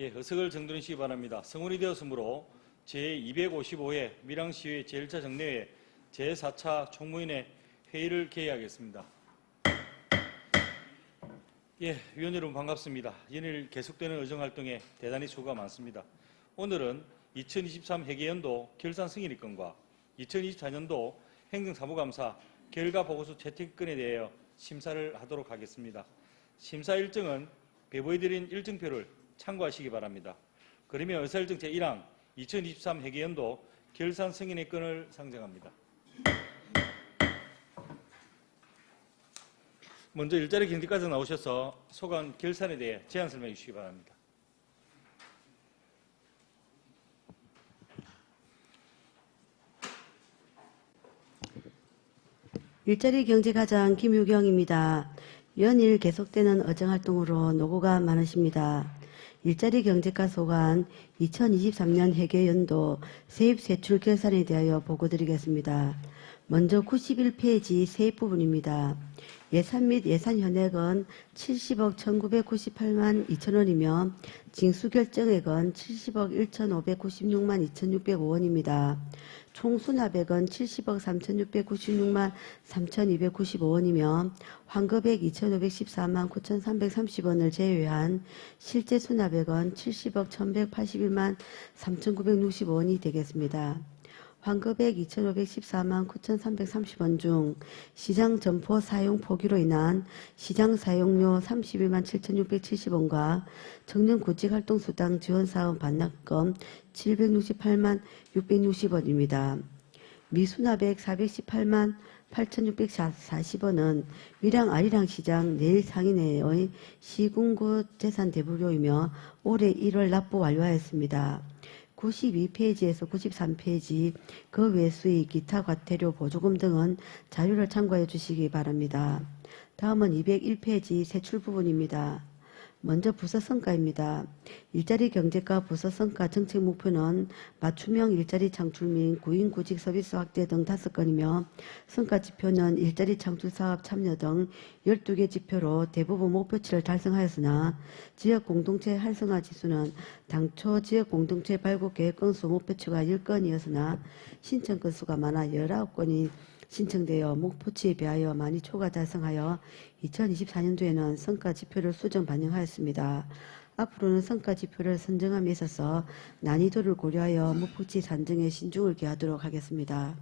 예, 의석을 정돈하시기 바랍니다. 성원이 되었으므로 제255회 밀양시의 제1차 정례회 제4차 총무위원회 회의를 개의하겠습니다. 예, 위원 여러분 반갑습니다. 연일 계속되는 의정활동에 대단히 수고가 많습니다. 오늘은 2023 회계연도 결산 승인의 건과 2024년도 행정사무감사 결과보고서 채택건에 대하여 심사를 하도록 하겠습니다. 심사 일정은 배부해드린 일정표를 참고하시기 바랍니다. 그러면 의사일정 제1항 2023 회계연도 결산 승인의 건을 상정합니다. 먼저 일자리 경제과정 나오셔서 소관 결산에 대해 제안 설명해 주시기 바랍니다. 일자리 경제과장 김유경입니다. 연일 계속되는 의정활동으로 노고가 많으십니다. 일자리 경제과 소관 2023년 회계연도 세입세출 결산에 대하여 보고드리겠습니다. 먼저 91페이지 세입 부분입니다. 예산 및 예산 현액은 70억 1998만 2천원이며 징수결정액은 70억 1596만 2605원입니다. 총 수납액은 70억 3696만 3295원이며 환급액 2514만 9330원을 제외한 실제 수납액은 70억 1181만 3965원이 되겠습니다. 환급액 2514만 9330원 중 시장 점포 사용 포기로 인한 시장 사용료 31만 7670원과 청년 구직활동수당 지원사업 반납금 768만 660원입니다. 미수납액 418만 8640원은 밀양 아리랑 시장 내일 상인회의 시군구 재산 대부료이며 올해 1월 납부 완료하였습니다. 92페이지에서 93페이지 그 외 수익, 기타 과태료, 보조금 등은 자료를 참고해 주시기 바랍니다. 다음은 201페이지 세출 부분입니다. 먼저 부서성과입니다. 일자리 경제과 부서성과 정책 목표는 맞춤형 일자리 창출 및 구인 구직 서비스 확대 등 5건이며 성과 지표는 일자리 창출 사업 참여 등 12개 지표로 대부분 목표치를 달성하였으나 지역 공동체 활성화 지수는 당초 지역 공동체 발굴 계획 건수 목표치가 10건이었으나 신청 건수가 많아 19건이 신청되어 목표치에 비하여 많이 초과 달성하여 2024년도에는 성과 지표를 수정 반영하였습니다. 앞으로는 성과 지표를 선정함에 있어서 난이도를 고려하여 목표치 산정에 신중을 기하도록 하겠습니다.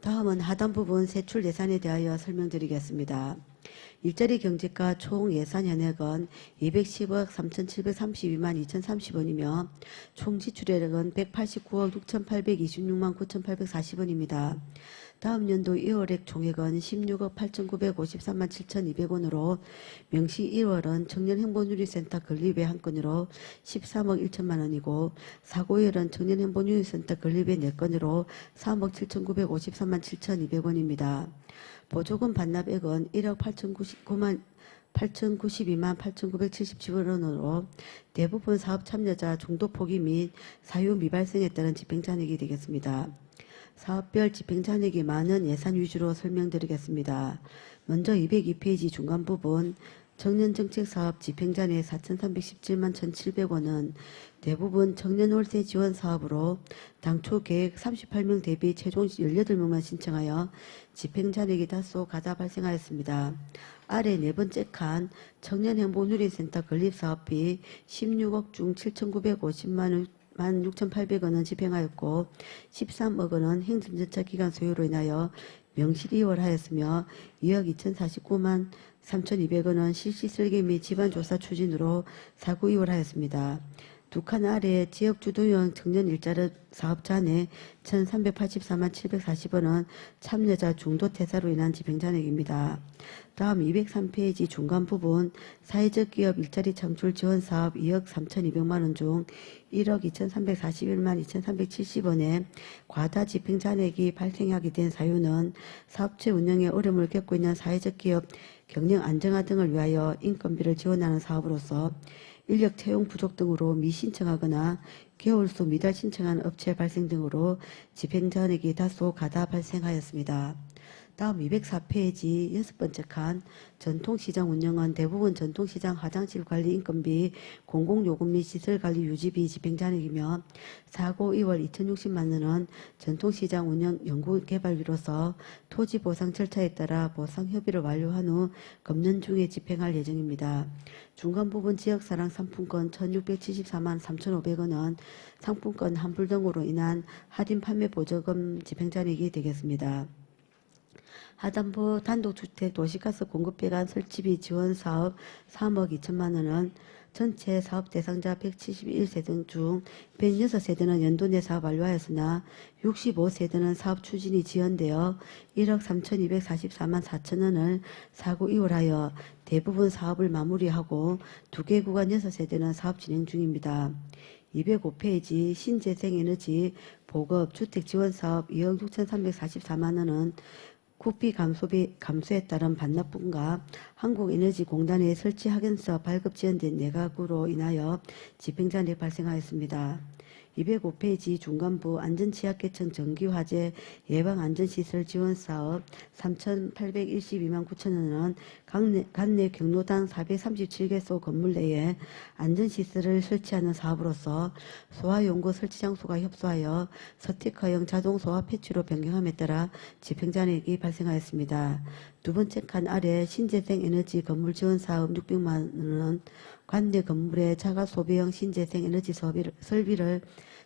다음은 하단 부분 세출 예산에 대하여 설명드리겠습니다. 일자리 경제과 총 예산 현액은 210억 3,732만 2,030원이며 총 지출액은 189억 6,826만 9,840원입니다. 다음 연도 2월액 총액은 16억 8,953만 7,200원으로 명시 1월은 청년행보누리센터 건립에 한 건으로 13억 1천만 원이고 4, 5월은 청년행보누리센터 건립에 4건으로 3억 7,953만 7,200원입니다. 보조금 반납액은 1억 8,092만 8,977원으로 대부분 사업 참여자 중도 포기 및 사유 미발생에 따른 집행잔액이 되겠습니다. 사업별 집행잔액이 많은 예산 위주로 설명드리겠습니다. 먼저 202페이지 중간 부분 청년정책사업 집행잔액 4,317만 1,700원은 대부분 청년월세 지원 사업으로 당초 계획 38명 대비 최종 18명만 신청하여 집행잔액이 다소 가다 발생하였습니다. 아래 네 번째 칸 청년행보누리센터 건립사업비 16억 중 7,950만 16,800원은 집행하였고 13억 원은 행정절차기간 소요로 인하여 명실 2월 하였으며 2억 2,049만 3,200원은 실시 설계 및 집안조사 추진으로 사구 2월 하였습니다. 두 칸 아래 지역주도형 청년 일자리 사업자 내 1,384만 740원은 참여자 중도 퇴사로 인한 집행잔액입니다. 다음 203페이지 중간 부분 사회적 기업 일자리 창출 지원 사업 2억 3,200만원 중 1억 2,341만 2,370원의 과다 집행잔액이 발생하게 된 사유는 사업체 운영에 어려움을 겪고 있는 사회적 기업 경영 안정화 등을 위하여 인건비를 지원하는 사업으로서 인력 채용 부족 등으로 미신청하거나 개월수 미달 신청한 업체 발생 등으로 집행잔액이 다소 가다 발생하였습니다. 다음 204페이지 6번째 칸 전통시장 운영은 대부분 전통시장 화장실 관리 인건비, 공공요금 및 시설관리 유지비 집행잔액이며 사고 2월 2060만 원은 전통시장 운영 연구개발비로서 토지보상 절차에 따라 보상협의를 완료한 후 금년 중에 집행할 예정입니다. 중간 부분 지역사랑 상품권 1674만 3,500원은 상품권 환불 등으로 인한 할인 판매 보조금 집행잔액이 되겠습니다. 하단부 단독주택 도시가스 공급배관 설치비 지원사업 3억 2천만 원은 전체 사업 대상자 171세대 중 106세대는 연도 내 사업 완료하였으나 65세대는 사업 추진이 지연되어 1억 3,244만 4천 원을 사고 이월하여 대부분 사업을 마무리하고 2개 구간 6세대는 사업 진행 중입니다. 205페이지 신재생에너지 보급 주택지원사업 2억 6,344만 원은 국비 감소에 따른 반납분과 한국에너지공단의 설치 확인서 발급 지연된 내각으로 인하여 집행잔액 발생하였습니다. 205페이지 중간부 안전취약계층 전기화재 예방안전시설 지원사업 3,812만 9천 원은 관내 경로당 437개소 건물 내에 안전시설을 설치하는 사업으로서 소화용구 설치장소가 협소하여 스티커형 자동소화 패치로 변경함에 따라 집행잔액이 발생하였습니다. 두 번째 칸 아래 신재생에너지 건물 지원사업 600만 원은 관내 건물의 자가소비형 신재생에너지 설비를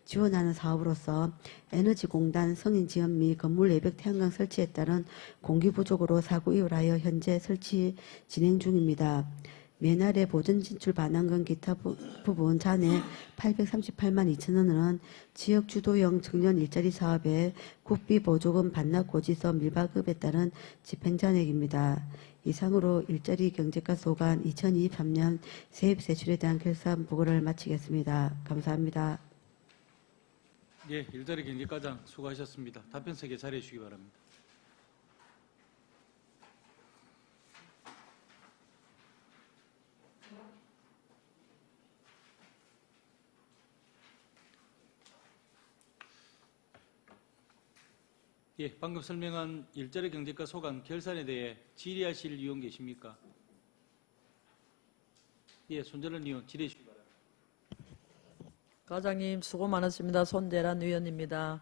지원하는 사업으로서 에너지공단 승인지원 및 건물 내벽 태양광 설치에 따른 공기 부족으로 사고 이월하여 현재 설치 진행 중입니다. 매날의 보전 진출 반환금 기타 부분 잔액 838만 2천 원은 지역 주도형 청년 일자리 사업의 국비 보조금 반납 고지서 밀발급에 따른 집행잔액입니다. 이상으로 일자리 경제과 소관 2023년 세입세출에 대한 결산 보고를 마치겠습니다. 감사합니다. 예, 일자리 경제과장 수고하셨습니다. 답변석에 자리해 주시기 바랍니다. 예, 방금 설명한 일자리 경제과 소관 결산에 대해 질의하실 의원 계십니까? 예, 손재란 의원 질의해 주시기 바랍니다. 과장님 수고 많으십니다. 손재란 의원입니다.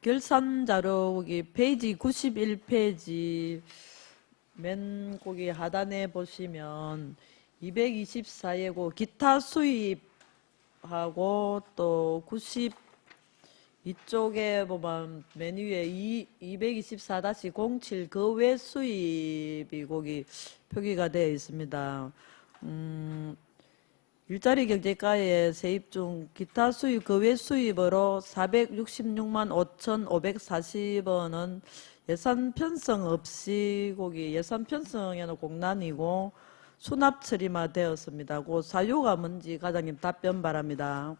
결산 자료기 페이지 91페이지 맨 거기 하단에 보시면 224예고 기타 수입하고 또 90 이쪽에 보면 맨 위에 224-07 그 외 수입이 거기 표기가 되어 있습니다. 일자리 경제과에 세입 중 기타 수입 그 외 수입으로 466만 5,540원은 예산 편성 없이 거기 예산 편성에는 공란이고 수납 처리만 되었습니다. 그 사유가 뭔지 과장님 답변 바랍니다.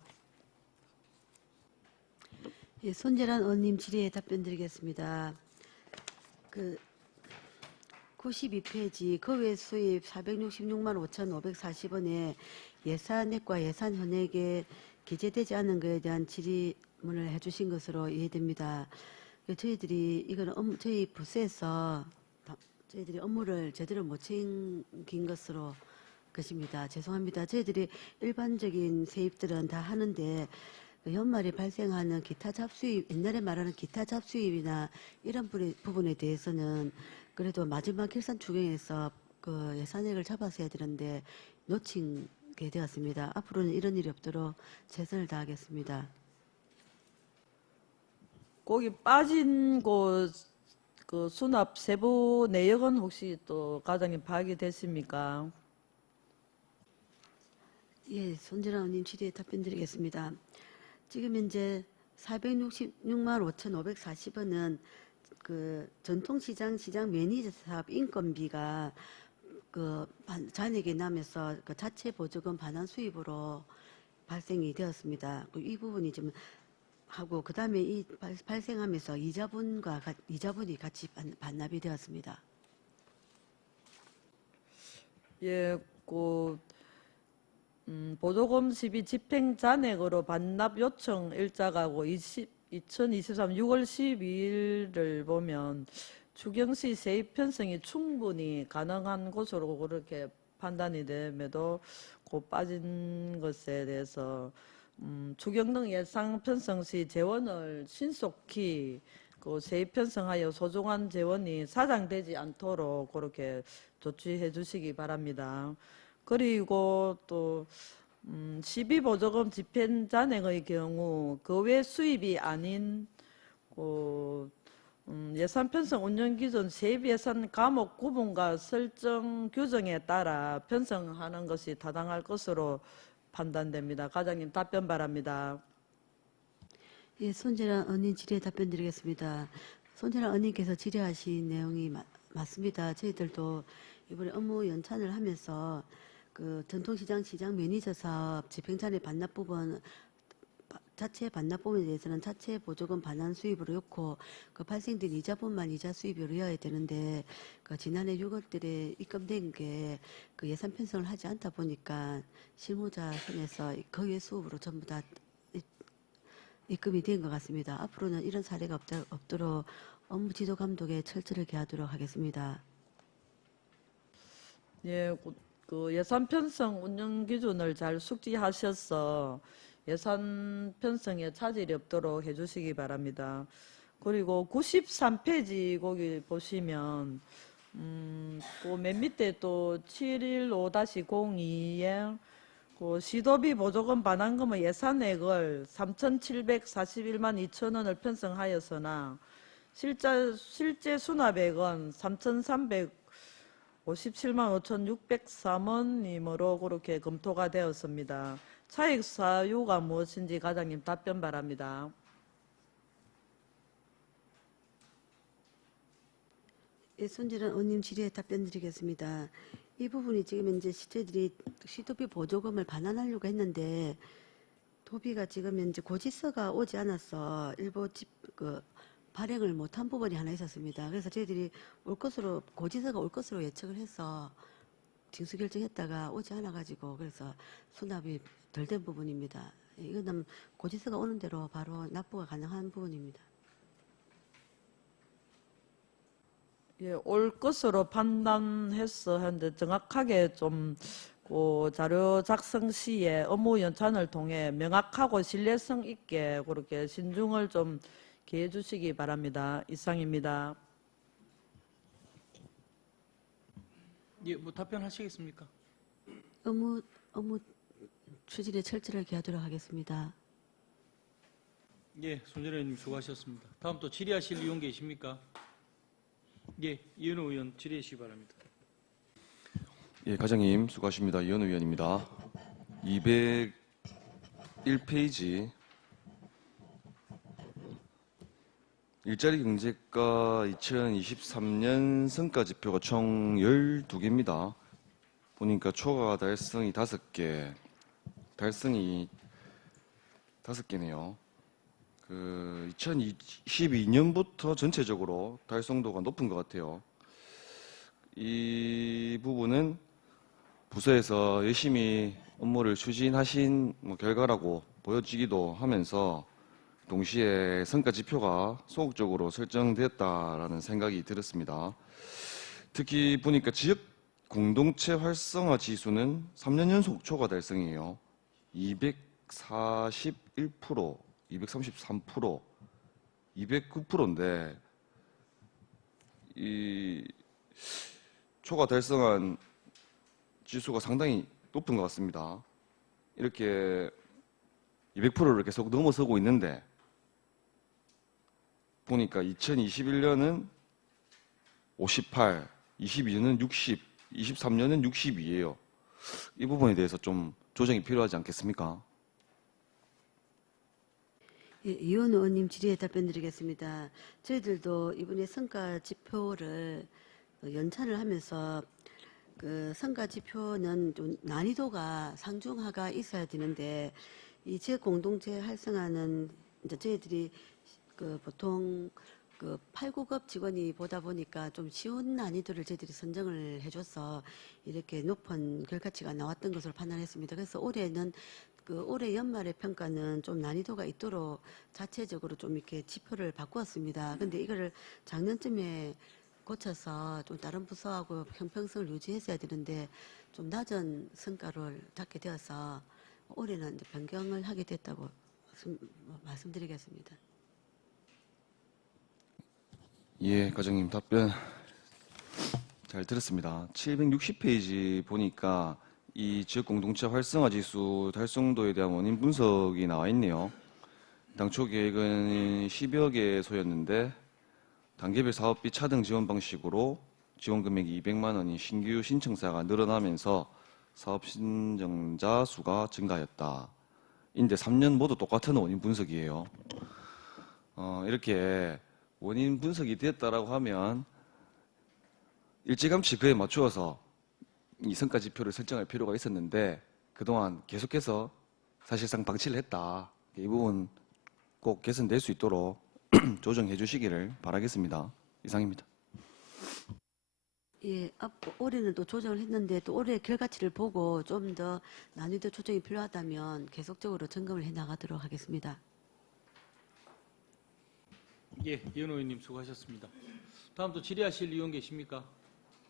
예, 손재란 의원님 질의에 답변 드리겠습니다. 92페이지 그 외 수입 466만 5,540원에 예산액과 예산 현액에 기재되지 않은 것에 대한 질의문을 해주신 것으로 이해됩니다. 저희들이 이거는 저희 부서에서 저희들이 업무를 제대로 못 챙긴 것으로 것입니다. 죄송합니다. 저희들이 일반적인 세입들은 다 하는데 연말에 발생하는 기타 잡수입, 옛날에 말하는 기타 잡수입이나 이런 부분에 대해서는 그래도 마지막 결산 추경에서 그 예산액을 잡아서 해야 되는데 놓친 게 되었습니다. 앞으로는 이런 일이 없도록 최선을 다하겠습니다. 거기 빠진 그 수납 세부 내역은 혹시 또 과장님 파악이 되십니까? 예, 손재란 의원님 질의에 답변 드리겠습니다. 지금 현재 466만 5,540원은 그 전통시장 매니저 사업 인건비가 그 잔액이 나면서 그 자체 보조금 반환 수입으로 발생이 되었습니다. 이 부분이 좀 하고 그 다음에 이 발생하면서 이자분이 같이 반납이 되었습니다. 예, 보조금 시비 집행 잔액으로 반납 요청 일자가고 2023 6월 12일을 보면 추경시 세입 편성이 충분히 가능한 곳으로 그렇게 판단이 됨에도 그 빠진 것에 대해서 추경 등 예상 편성 시 재원을 신속히 그 세입 편성하여 소중한 재원이 사장되지 않도록 그렇게 조치해 주시기 바랍니다. 그리고 또 12보조금 집행 잔액의 경우 그 외 수입이 아닌 예산 편성 운영 기준 세입 예산 과목 구분과 설정 규정에 따라 편성하는 것이 타당할 것으로 판단됩니다. 과장님 답변 바랍니다. 예, 손재란 의원님 질의에 답변 드리겠습니다. 손재란 의원님께서 질의하신 내용이 맞습니다. 저희들도 이번에 업무 연찬을 하면서 그 전통시장 시장 매니저 사업 집행자의 반납 부분 자체 반납 부분에 대해서는 자체 보조금 반환 수입으로 넣고 그 발생된 이자분만 이자 수입으로 이어야 되는데 그 지난해 6월달에 입금된 게 그 예산 편성을 하지 않다 보니까 실무자 선에서 거기에 수입으로 전부 다 입금이 된 것 같습니다. 앞으로는 이런 사례가 없도록 업무 지도 감독에 철저히 기하도록 하겠습니다. 예, 그 예산 편성 운영 기준을 잘 숙지하셔서 예산 편성에 차질이 없도록 해주시기 바랍니다. 그리고 93페이지 거기 보시면 그 맨 밑에 또 715-02에 그 시도비 보조금 반환금의 예산액을 3,741만 2천 원을 편성하였으나 실제 수납액은 3,357만 5,603원이므로 그렇게 검토가 되었습니다. 차익 사유가 무엇인지 과장님 답변 바랍니다. 예, 손재란 의원님 질의에 답변 드리겠습니다. 이 부분이 지금 이제 저희들이 시도비 보조금을 반환하려고 했는데 도비가 지금 현재 고지서가 오지 않아서 일부 발행을 못한 부분이 하나 있었습니다. 그래서 저희들이 고지서가 올 것으로 예측을 해서 징수 결정했다가 오지 않아가지고 그래서 수납이 덜 된 부분입니다. 이거는 고지서가 오는 대로 바로 납부가 가능한 부분입니다. 예, 올 것으로 판단했어 하는데 정확하게 좀 그 자료 작성 시에 업무 연찬을 통해 명확하고 신뢰성 있게 그렇게 신중을 좀 기해 주시기 바랍니다. 이상입니다. 예, 뭐 답변하시겠습니까? 업무 추진에 철저하게 기하도록 하겠습니다. 예, 손재래 의원님 수고하셨습니다. 다음 또 질의하실 의원 계십니까? 예, 이현우 의원 질의해 주시기 바랍니다. 예, 과장님 수고하십니다. 이현우 의원입니다. 201페이지 일자리 경제과 2023년 성과지표가 총 12개입니다. 보니까 초과 달성이 5개, 달성이 5개네요. 그 2022년부터 전체적으로 달성도가 높은 것 같아요. 이 부분은 부서에서 열심히 업무를 추진하신 결과라고 보여지기도 하면서 동시에 성과 지표가 소극적으로 설정됐다라는 생각이 들었습니다. 특히 보니까 지역 공동체 활성화 지수는 3년 연속 초과 달성이에요. 241%, 233%, 209%인데 이 초과 달성한 지수가 상당히 높은 것 같습니다. 이렇게 200%를 계속 넘어서고 있는데 보니까 2021년은 58, 22년은 60, 23년은 62예요. 이 부분에 대해서 좀 조정이 필요하지 않겠습니까? 예, 이현우 의원님 질의에 답변 드리겠습니다. 저희들도 이번에 성과 지표를 연찬을 하면서 그 성과 지표는 좀 난이도가 상중하가 있어야 되는데 이 지역 공동체 활성화는 이제 저희들이 그 보통 그 8, 9급 직원이 보다 보니까 좀 쉬운 난이도를 저희들이 선정을 해줘서 이렇게 높은 결과치가 나왔던 것으로 판단했습니다. 그래서 올해는 그 올해 연말의 평가는 좀 난이도가 있도록 자체적으로 좀 이렇게 지표를 바꾸었습니다. 근데 이거를 작년쯤에 고쳐서 좀 다른 부서하고 형평성을 유지했어야 되는데 좀 낮은 성과를 찾게 되어서 올해는 이제 변경을 하게 됐다고 말씀드리겠습니다. 예, 과장님 답변 잘 들었습니다. 760페이지 보니까 이 지역 공동체 활성화 지수 달성도에 대한 원인 분석이 나와 있네요. 당초 계획은 10여 개소였는데 단계별 사업비 차등 지원 방식으로 지원 금액이 200만 원인 신규 신청사가 늘어나면서 사업 신청자 수가 증가하였다. 인데 3년 모두 똑같은 원인 분석이에요. 이렇게 원인 분석이 됐다라고 하면 일찌감치 그에 맞추어서 이 성과 지표를 설정할 필요가 있었는데 그동안 계속해서 사실상 방치를 했다. 이 부분 꼭 개선될 수 있도록 조정해 주시기를 바라겠습니다. 이상입니다. 예, 올해는 또 조정을 했는데 또 올해 결과치를 보고 좀 더 난이도 조정이 필요하다면 계속적으로 점검을 해 나가도록 하겠습니다. 예, 이현 의원님 수고하셨습니다. 다음 또 질의하실 의원 계십니까?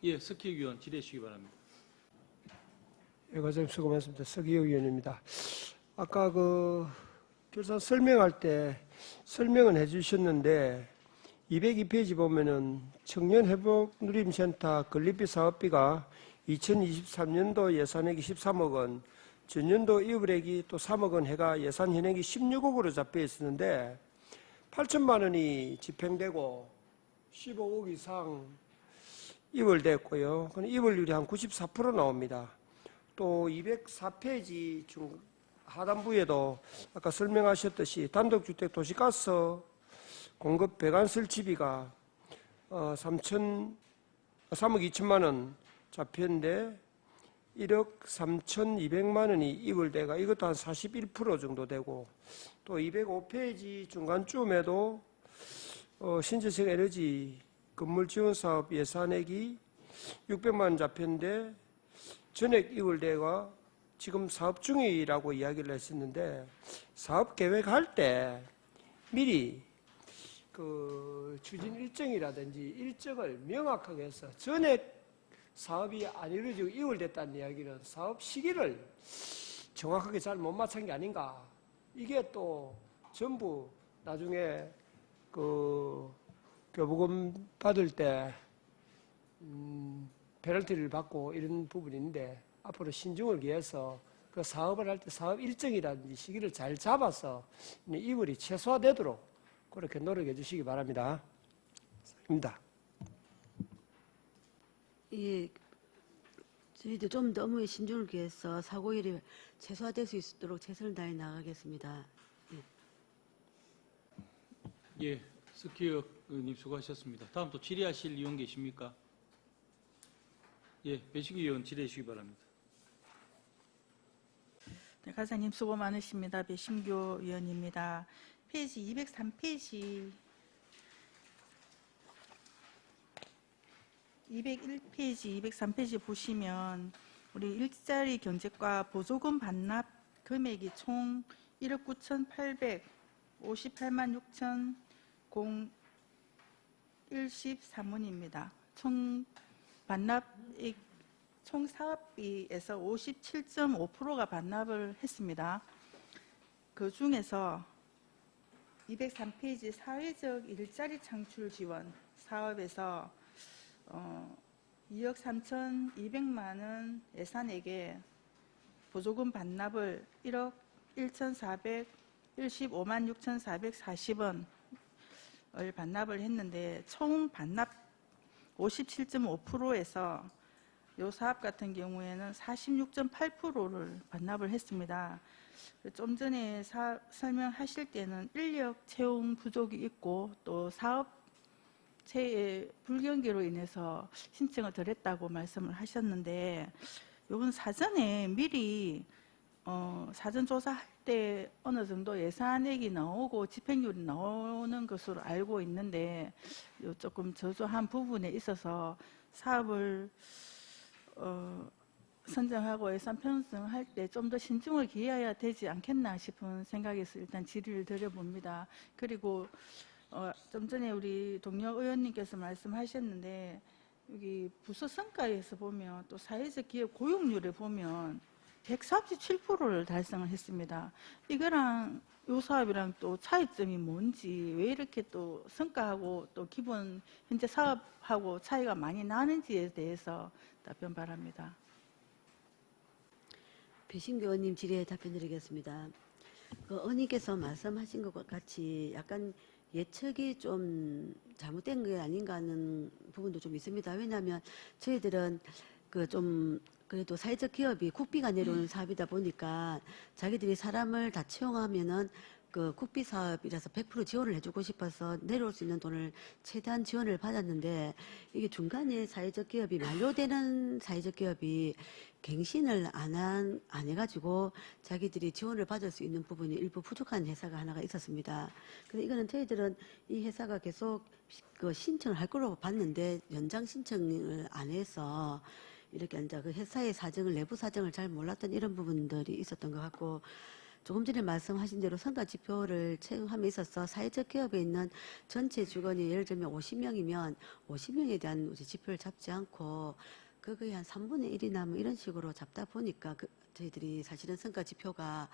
예, 석희 의원 질의해 주시기 바랍니다. 예, 과장님 수고 많습니다. 서기호 의원입니다. 아까 그 결산 설명할 때 설명은 해주셨는데 202페이지 보면은 청년회복누림센터 건립비 사업비가 2023년도 예산액이 13억 원, 전년도 이후액이 또 3억 원 해가 예산 현액이 16억으로 잡혀 있었는데 8천만 원이 집행되고 15억 이상 이월됐고요. 이월률이 한 94% 나옵니다. 또 204페이지 중 하단부에도 아까 설명하셨듯이 단독주택 도시가스 공급 배관 설치비가 3억 2천만 원 잡혔는데 1억 3,200만 원이 이월대가 이것도 한 41% 정도 되고 또 205페이지 중간쯤에도 신재생 에너지 건물 지원 사업 예산액이 600만 원 잡혔는데 전액 이월대가 지금 사업 중이라고 이야기를 했었는데 사업 계획할 때 미리 그 추진 일정이라든지 일정을 명확하게 해서 전액 사업이 안 이루어지고 이월됐다는 이야기는 사업 시기를 정확하게 잘 못 맞춘 게 아닌가. 이게 또 전부 나중에 그 교부금 받을 때 페널티를 받고 이런 부분인데 앞으로 신중을 기해서 그 사업을 할 때 사업 일정이라든지 시기를 잘 잡아서 이월이 최소화되도록 그렇게 노력해 주시기 바랍니다. 입니다. 예, 저희도 좀 더 업무에 신중을 기해서 사고일이 최소화될 수 있도록 최선을 다해 나가겠습니다. 예, 석희 의원님 수고하셨습니다. 다음 또 질의하실 의원 계십니까? 예, 배식기 의원 질의해 주시기 바랍니다. 네, 과장님 수고 많으십니다. 배심교 의원입니다. 페이지 203페이지 201페이지 203페이지 보시면 우리 일자리 경제과 보조금 반납 금액이 총 1억 9,858만 6,013원입니다. 총 반납액 총 사업비에서 57.5%가 반납을 했습니다. 그 중에서 203페이지 사회적 일자리 창출 지원 사업에서 2억 3,200만 원 예산액에 보조금 반납을 1억 1,415만 6,440원을 반납을 했는데 총 반납 57.5%에서 이 사업 같은 경우에는 46.8%를 반납을 했습니다. 좀 전에 설명하실 때는 인력 채용 부족이 있고 또 사업체의 불경기로 인해서 신청을 덜 했다고 말씀을 하셨는데 이건 사전에 미리 사전 조사할 때 어느 정도 예산액이 나오고 집행률이 나오는 것으로 알고 있는데 조금 저조한 부분에 있어서 사업을 선정하고 예산 편성할 때 좀 더 신중을 기해야 되지 않겠나 싶은 생각에서 일단 질의를 드려봅니다. 그리고 좀 전에 우리 동료 의원님께서 말씀하셨는데 여기 부서 성과에서 보면 또 사회적 기업 고용률에 보면 147%를 달성을 했습니다. 이거랑 요 사업이랑 또 차이점이 뭔지, 왜 이렇게 또 성과하고 또 기본 현재 사업하고 차이가 많이 나는지에 대해서 답변 바랍니다. 배신교 의원님 질의에 답변드리겠습니다. 그 의원님께서 말씀하신 것과 같이 약간 예측이 좀 잘못된 게 아닌가 하는 부분도 좀 있습니다. 왜냐하면 저희들은 그 좀 그래도 사회적 기업이 국비가 내려오는 사업이다 보니까 자기들이 사람을 다 채용하면은 그 국비 사업이라서 100% 지원을 해주고 싶어서 내려올 수 있는 돈을 최대한 지원을 받았는데 이게 중간에 사회적 기업이 만료되는 사회적 기업이 갱신을 안 해가지고 자기들이 지원을 받을 수 있는 부분이 일부 부족한 회사가 하나가 있었습니다. 근데 이거는 저희들은 이 회사가 계속 그 신청을 할 거라고 봤는데 연장 신청을 안 해서 이렇게 이제 그 회사의 사정을 내부 사정을 잘 몰랐던 이런 부분들이 있었던 것 같고 조금 전에 말씀하신 대로 성과 지표를 채용함에 있어서 사회적 기업에 있는 전체 직원이 예를 들면 50명이면 50명에 대한 이제 지표를 잡지 않고 그거의 한 3분의 1이나 뭐 이런 식으로 잡다 보니까 저희들이 사실은 성과 지표가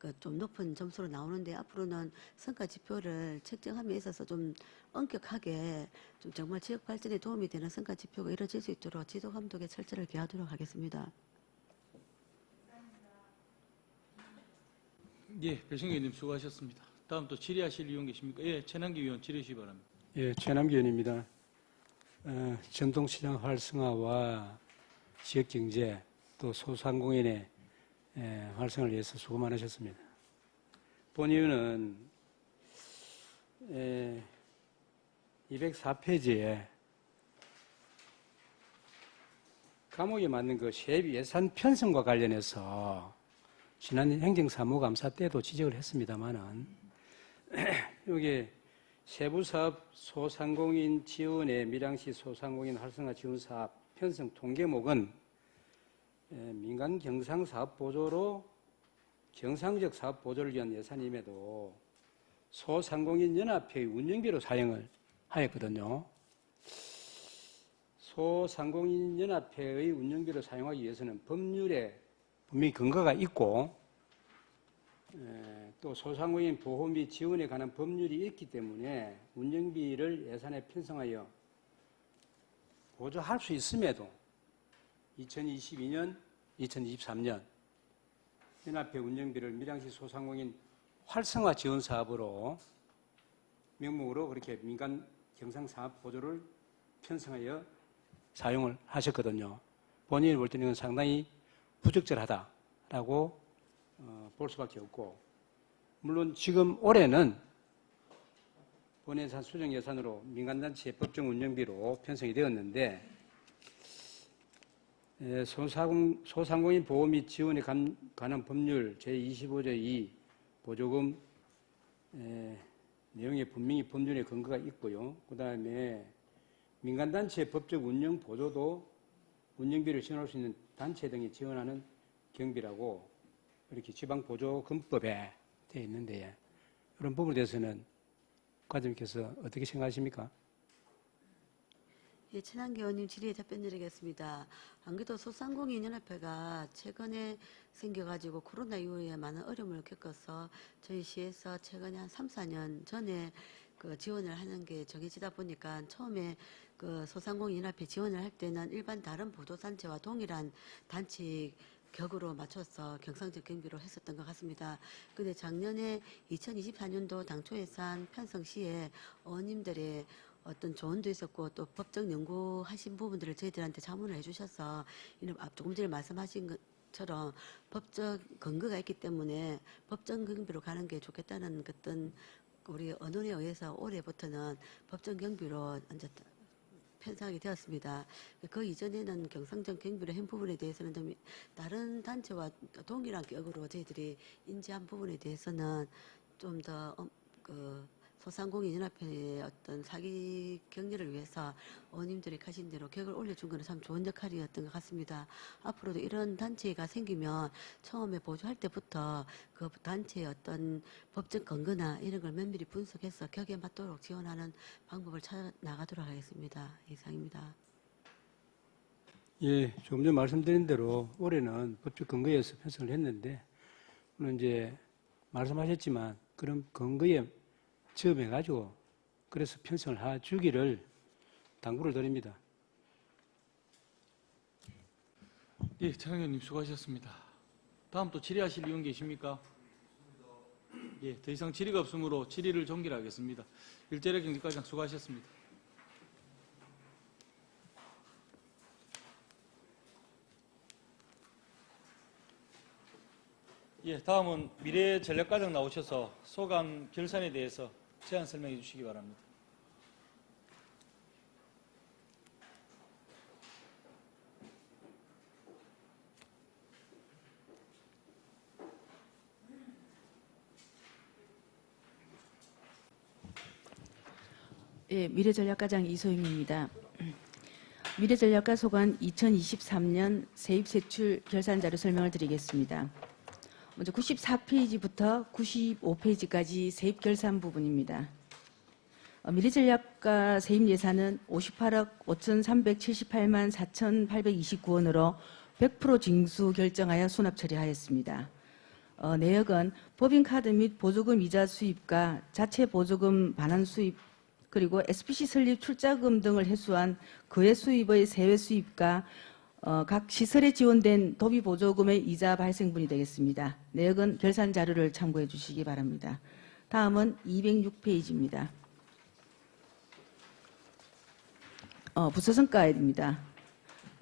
그 좀 높은 점수로 나오는데 앞으로는 성과 지표를 측정함에 있어서 좀 엄격하게 좀 정말 지역 발전에 도움이 되는 성과 지표가 이루어질 수 있도록 지도 감독에 철저를 기하도록 하겠습니다. 예, 배신교 의원님 수고하셨습니다. 다음 또 질의하실 의원 계십니까? 예, 최남기 의원 질의해 주시기 바랍니다. 예, 최남기 의원입니다. 전통시장 활성화와 지역경제 또 소상공인의 활성화를 위해서 수고 많으셨습니다. 본의원은 204페이지에 감옥에 맞는 그 세비 예산 편성과 관련해서 지난 행정사무감사 때도 지적을 했습니다만은 여기 세부사업 소상공인 지원의 밀양시 소상공인 활성화 지원사업 편성 통계목은 민간 경상사업 보조로 경상적 사업 보조를 위한 예산임에도 소상공인 연합회의 운영비로 사용을 하였거든요. 소상공인 연합회의 운영비로 사용하기 위해서는 법률에 분명히 근거가 있고 또 소상공인 보호 및 지원에 관한 법률이 있기 때문에 운영비를 예산에 편성하여 보조할 수 있음에도 2022년, 2023년 연합회 운영비를 밀양시 소상공인 활성화 지원 사업으로 명목으로 그렇게 민간 경상사업 보조를 편성하여 사용을 하셨거든요. 본인이 볼 때는 상당히 부적절하다라고 볼 수밖에 없고, 물론 지금 올해는 본예산 수정 예산으로 민간단체 법정 운영비로 편성이 되었는데 소상공인 보호 및 지원에 관한 법률 제25조 2 보조금 내용에 분명히 법률에 근거가 있고요. 그 다음에 민간단체 법적 운영 보조도 운영비를 지원할 수 있는 단체 등이 지원하는 경비라고 이렇게 지방보조금법에 되어 있는데 이런 부분에 대해서는 과장님께서 어떻게 생각하십니까? 예, 최남기 의원님 질의에 답변드리겠습니다. 안 그래도 소상공인연합회가 최근에 생겨가지고 코로나 이후에 많은 어려움을 겪어서 저희 시에서 최근에 한 3, 4년 전에 그 지원을 하는 게 정해지다 보니까 처음에 그 소상공인연합회 지원을 할 때는 일반 다른 보도단체와 동일한 단체 격으로 맞춰서 경상적 경비로 했었던 것 같습니다. 근데 작년에 2024년도 당초 예산 편성 시에 의원님들의 어떤 조언도 있었고 또 법적 연구하신 부분들을 저희들한테 자문을 해주셔서 조금 전에 말씀하신 것처럼 법적 근거가 있기 때문에 법정 경비로 가는 게 좋겠다는 어떤 우리 언론에 의해서 올해부터는 법정 경비로 이제 편성하게 되었습니다. 그 이전에는 경상적 경비로 한 부분에 대해서는 좀 다른 단체와 동일한 격으로 저희들이 인지한 부분에 대해서는 좀 더 소상공인연합회의 어떤 사기 격려를 위해서 의원님들이 가신 대로 격을 올려준 거는 참 좋은 역할이었던 것 같습니다. 앞으로도 이런 단체가 생기면 처음에 보조할 때부터 그 단체의 어떤 법적 근거나 이런 걸 면밀히 분석해서 격에 맞도록 지원하는 방법을 찾아 나가도록 하겠습니다. 이상입니다. 예, 조금 전 말씀드린 대로 올해는 법적 근거에서 편성을 했는데, 물론 이제 말씀하셨지만 그런 근거에 지음해가지고 그래서 편성을 해주기를 당부를 드립니다. 예, 차장님 수고하셨습니다. 다음 또 질의하실 의원 계십니까? 예, 더 이상 질의가 없으므로 질의를 종결하겠습니다. 일제력 경제과장 수고하셨습니다. 예, 다음은 미래전략과장 나오셔서 소감 결산에 대해서 제안 설명해 주시기 바랍니다. 예, 미래전략과장 이소영입니다. 미래전략과 소관 2023년 세입세출 결산자료 설명을 드리겠습니다. 먼저 94페이지부터 95페이지까지 세입결산 부분입니다. 미래전략과 세입예산은 58억 5,378만 4,829원으로 100% 징수 결정하여 수납 처리하였습니다. 내역은 법인카드 및 보조금 이자 수입과 자체 보조금 반환 수입 그리고 SPC 설립 출자금 등을 해소한 거액 수입의 세외 수입과 각 시설에 지원된 도비 보조금의 이자 발생분이 되겠습니다. 내역은 결산 자료를 참고해 주시기 바랍니다. 다음은 206페이지입니다. 부서성과입니다.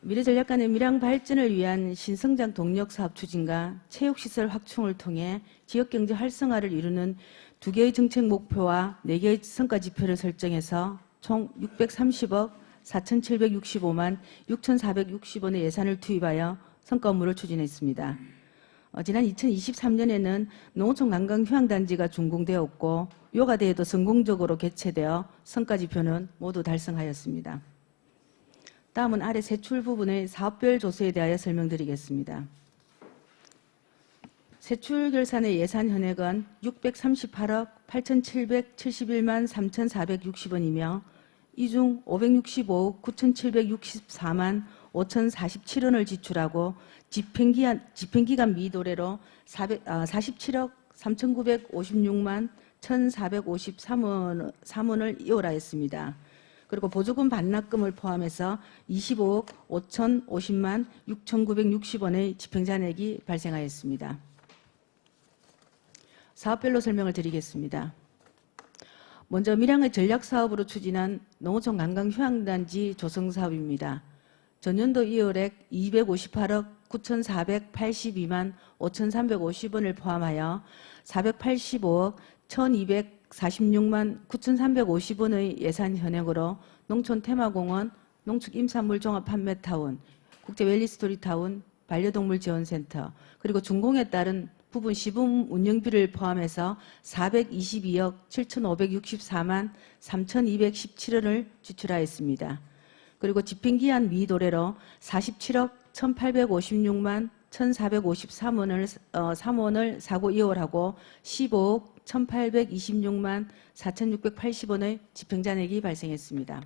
미래전략관의 밀양 발전을 위한 신성장 동력 사업 추진과 체육시설 확충을 통해 지역경제 활성화를 이루는 2개의 정책 목표와 4개의 성과 지표를 설정해서 총 630억 4,765만 6,460원의 예산을 투입하여 성과 업무를 추진했습니다. 지난 2023년에는 농어촌 관광 휴양단지가 준공되었고 요가대회도 성공적으로 개최되어 성과 지표는 모두 달성하였습니다. 다음은 아래 세출 부분의 사업별 조서에 대하여 설명드리겠습니다. 세출 결산의 예산 현액은 638억 8,771만 3,460원이며 이 중 565억 9,764만 5,047원을 지출하고 집행기간 미도래로 47억 3,956만 1,453원을 이월하였습니다. 그리고 보조금 반납금을 포함해서 25억 5,050만 6,960원의 집행잔액이 발생하였습니다. 사업별로 설명을 드리겠습니다. 먼저 밀양의 전략사업으로 추진한 농어촌 관광휴양단지 조성사업입니다. 전년도 2월액 258억 9,482만 5,350원을 포함하여 485억 1,246만 9,350원의 예산 현액으로 농촌 테마공원, 농축 임산물 종합 판매타운, 국제 웰리스토리타운, 반려동물 지원센터, 그리고 준공에 따른 부분 시범 운영비를 포함해서 422억 7,564만 3,217원을 지출하였습니다. 그리고 집행기한 미도래로 47억 1,856만 1,453원을 사고 이월하고 15억 1,826만 4,680원의 집행잔액이 발생했습니다.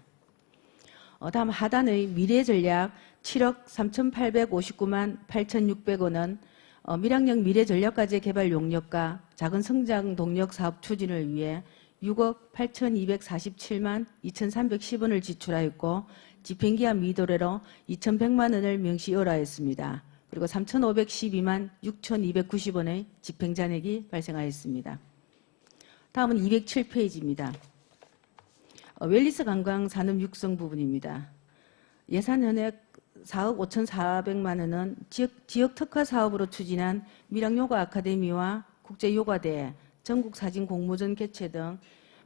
다음 하단의 미래전략 7억 3,859만 8,600원은 밀양역 미래전략과제 개발 용역과 작은 성장 동력 사업 추진을 위해 6억 8,247만 2,310원을 지출하였고 집행기한 미도래로 2,100만 원을 명시이월하였습니다. 그리고 3,512만 6,290원의 집행잔액이 발생하였습니다. 다음은 207페이지입니다. 웰리스 관광 산업 육성 부분입니다. 예산 현액 4억 5,400만 원은 지역 특화 사업으로 추진한 밀양요가 아카데미와 국제요가대회, 전국사진 공모전 개최 등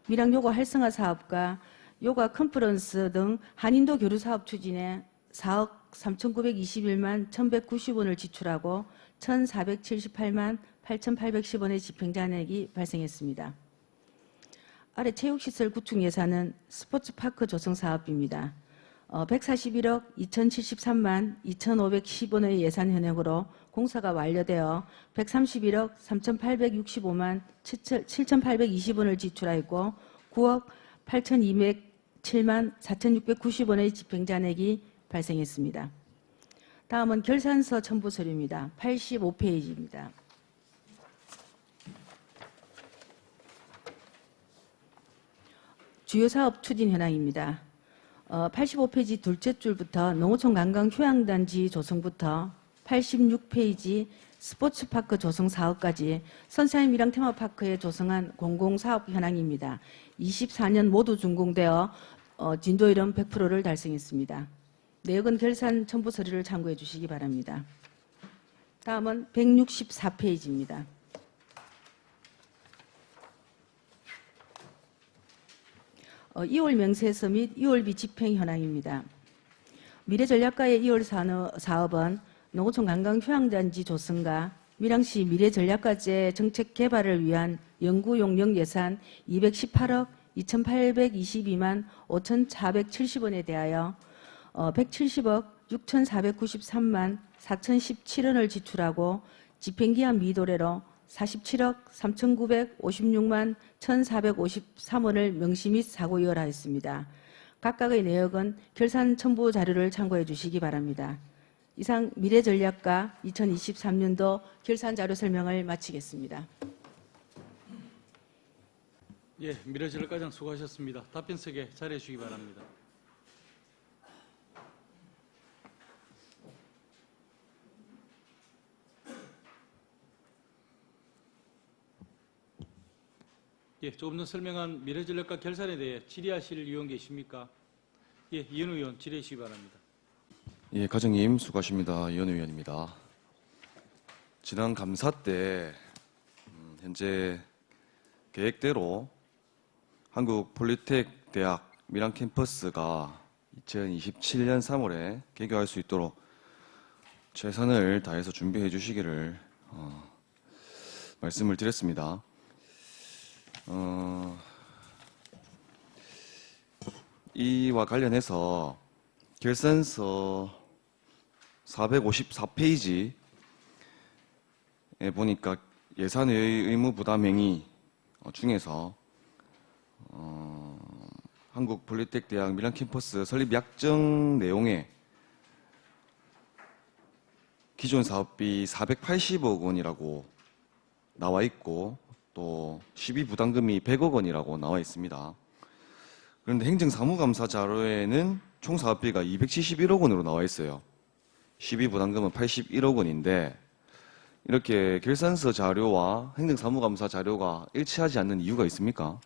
밀양요가 활성화 사업과 요가 컨퍼런스 등 한인도 교류 사업 추진에 4억 3,921만 1,190원을 지출하고 1,478만 8,810원의 집행잔액이 발생했습니다. 아래 체육시설 구축 예산은 스포츠파크 조성 사업입니다. 141억 2,073만 2,510원의 예산 현행으로 공사가 완료되어 131억 3,865만 7,820원을 지출하였고 9억 8,207만 4,690원의 집행잔액이 발생했습니다. 다음은 결산서 첨부 서류입니다. 85페이지입니다. 주요 사업 추진 현황입니다. 85페이지 둘째 줄부터 농어촌 관광 휴양단지 조성부터 86페이지 스포츠파크 조성 사업까지 선샤인 밀양 테마파크에 조성한 공공사업 현황입니다. 24년 모두 준공되어 진도율은 100%를 달성했습니다. 내역은 결산 첨부 서류를 참고해 주시기 바랍니다. 다음은 164페이지입니다. 어, 2월 명세서 및 2월비 집행 현황입니다. 미래전략가의 2월 사업은 농어촌 관광 휴양단지 조성과 밀양시 미래전략가제 정책 개발을 위한 연구용 영예산 218억 2,822만 5,470원에 대하여 170억 6,493만 4,017원을 지출하고 집행기한 미도래로 47억 3,956만 1,453원을 명시 및 사고이월하였습니다. 각각의 내역은 결산 첨부 자료를 참고해 주시기 바랍니다. 이상 미래전략가 2023년도 결산 자료 설명을 마치겠습니다. 예, 미래전략과장 수고하셨습니다. 답변석에 자리해 주시기 바랍니다. 예, 조금 더 설명한 미래전략과 결산에 대해 질의하실 의원 계십니까? 예, 이현우 의원 질의해 주시기 바랍니다. 예, 과장님 수고하십니다. 이현우 의원입니다. 지난 감사 때 현재 계획대로 한국 폴리텍 대학 밀양 캠퍼스가 2027년 3월에 개교할 수 있도록 최선을 다해서 준비해 주시기를 말씀을 드렸습니다. 이와 관련해서 결산서 454페이지에 보니까 예산의 의무 부담 행위 중에서 한국 폴리텍 대학 밀양 캠퍼스 설립 약정 내용에 기존 사업비 480억 원이라고 나와 있고 또 시비 부담금이 100억 원이라고 나와 있습니다. 그런데 행정사무감사 자료에는 총 사업비가 271억 원으로 나와 있어요. 시비 부담금은 81억 원인데 이렇게 결산서 자료와 행정사무감사 자료가 일치하지 않는 이유가 있습니까?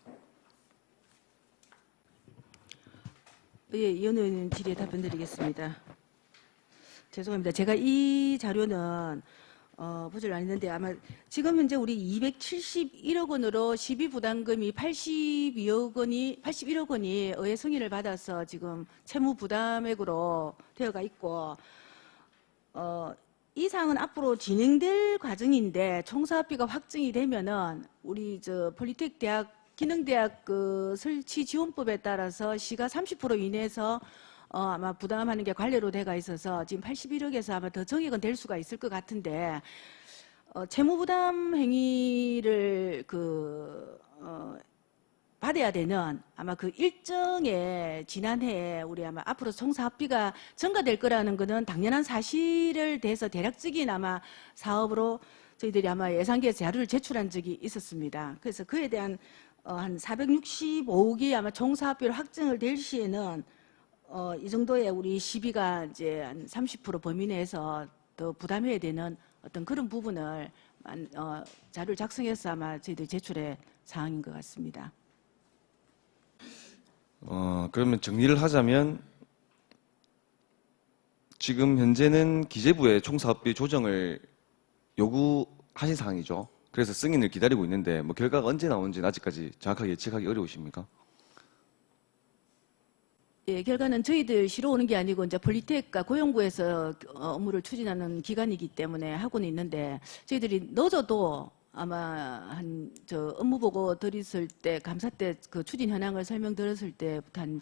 예, 이현우 의원 질의에 답변드리겠습니다. 죄송합니다. 제가 이 자료는 보질 않았는데 아마 지금 현재 우리 271억 원으로 시비 부담금이 81억 원이 의회 승인을 받아서 지금 채무 부담액으로 되어가 있고 이 사항은 앞으로 진행될 과정인데 총사업비가 확정이 되면은 우리 폴리텍 대학 기능대학 설치 지원법에 따라서 시가 30% 이내에서 아마 부담하는 게 관례로 돼가 있어서 지금 81억에서 아마 더 정액은 될 수가 있을 것 같은데 채무부담 행위를 받아야 되는 아마 그 일정에 지난해에 우리 아마 앞으로 총사업비가 증가될 거라는 거는 당연한 사실을 대해서 대략적인 아마 사업으로 저희들이 아마 예산계에서 자료를 제출한 적이 있었습니다. 그래서 그에 대한 한 465억이 아마 총사업비로 확정을 될 시에는 이 정도의 우리 시비가 이제 한 30% 범위 내에서 더 부담해야 되는 어떤 그런 부분을 자료를 작성해서 아마 저희들 제출의 사항인 것 같습니다. 그러면 정리를 하자면 지금 현재는 기재부의 총사업비 조정을 요구하신 사항이죠. 그래서 승인을 기다리고 있는데 뭐 결과가 언제 나오는지는 아직까지 정확하게 예측하기 어려우십니까? 예, 결과는 저희들시로 오는 게 아니고 이제 폴리텍과 고용부에서 업무를 추진하는 기관이기 때문에 하고는 있는데 저희들이 늦어도 아마 한 저 업무 보고 드렸을 때 감사 때 그 추진 현황을 설명드렸을 때부터 한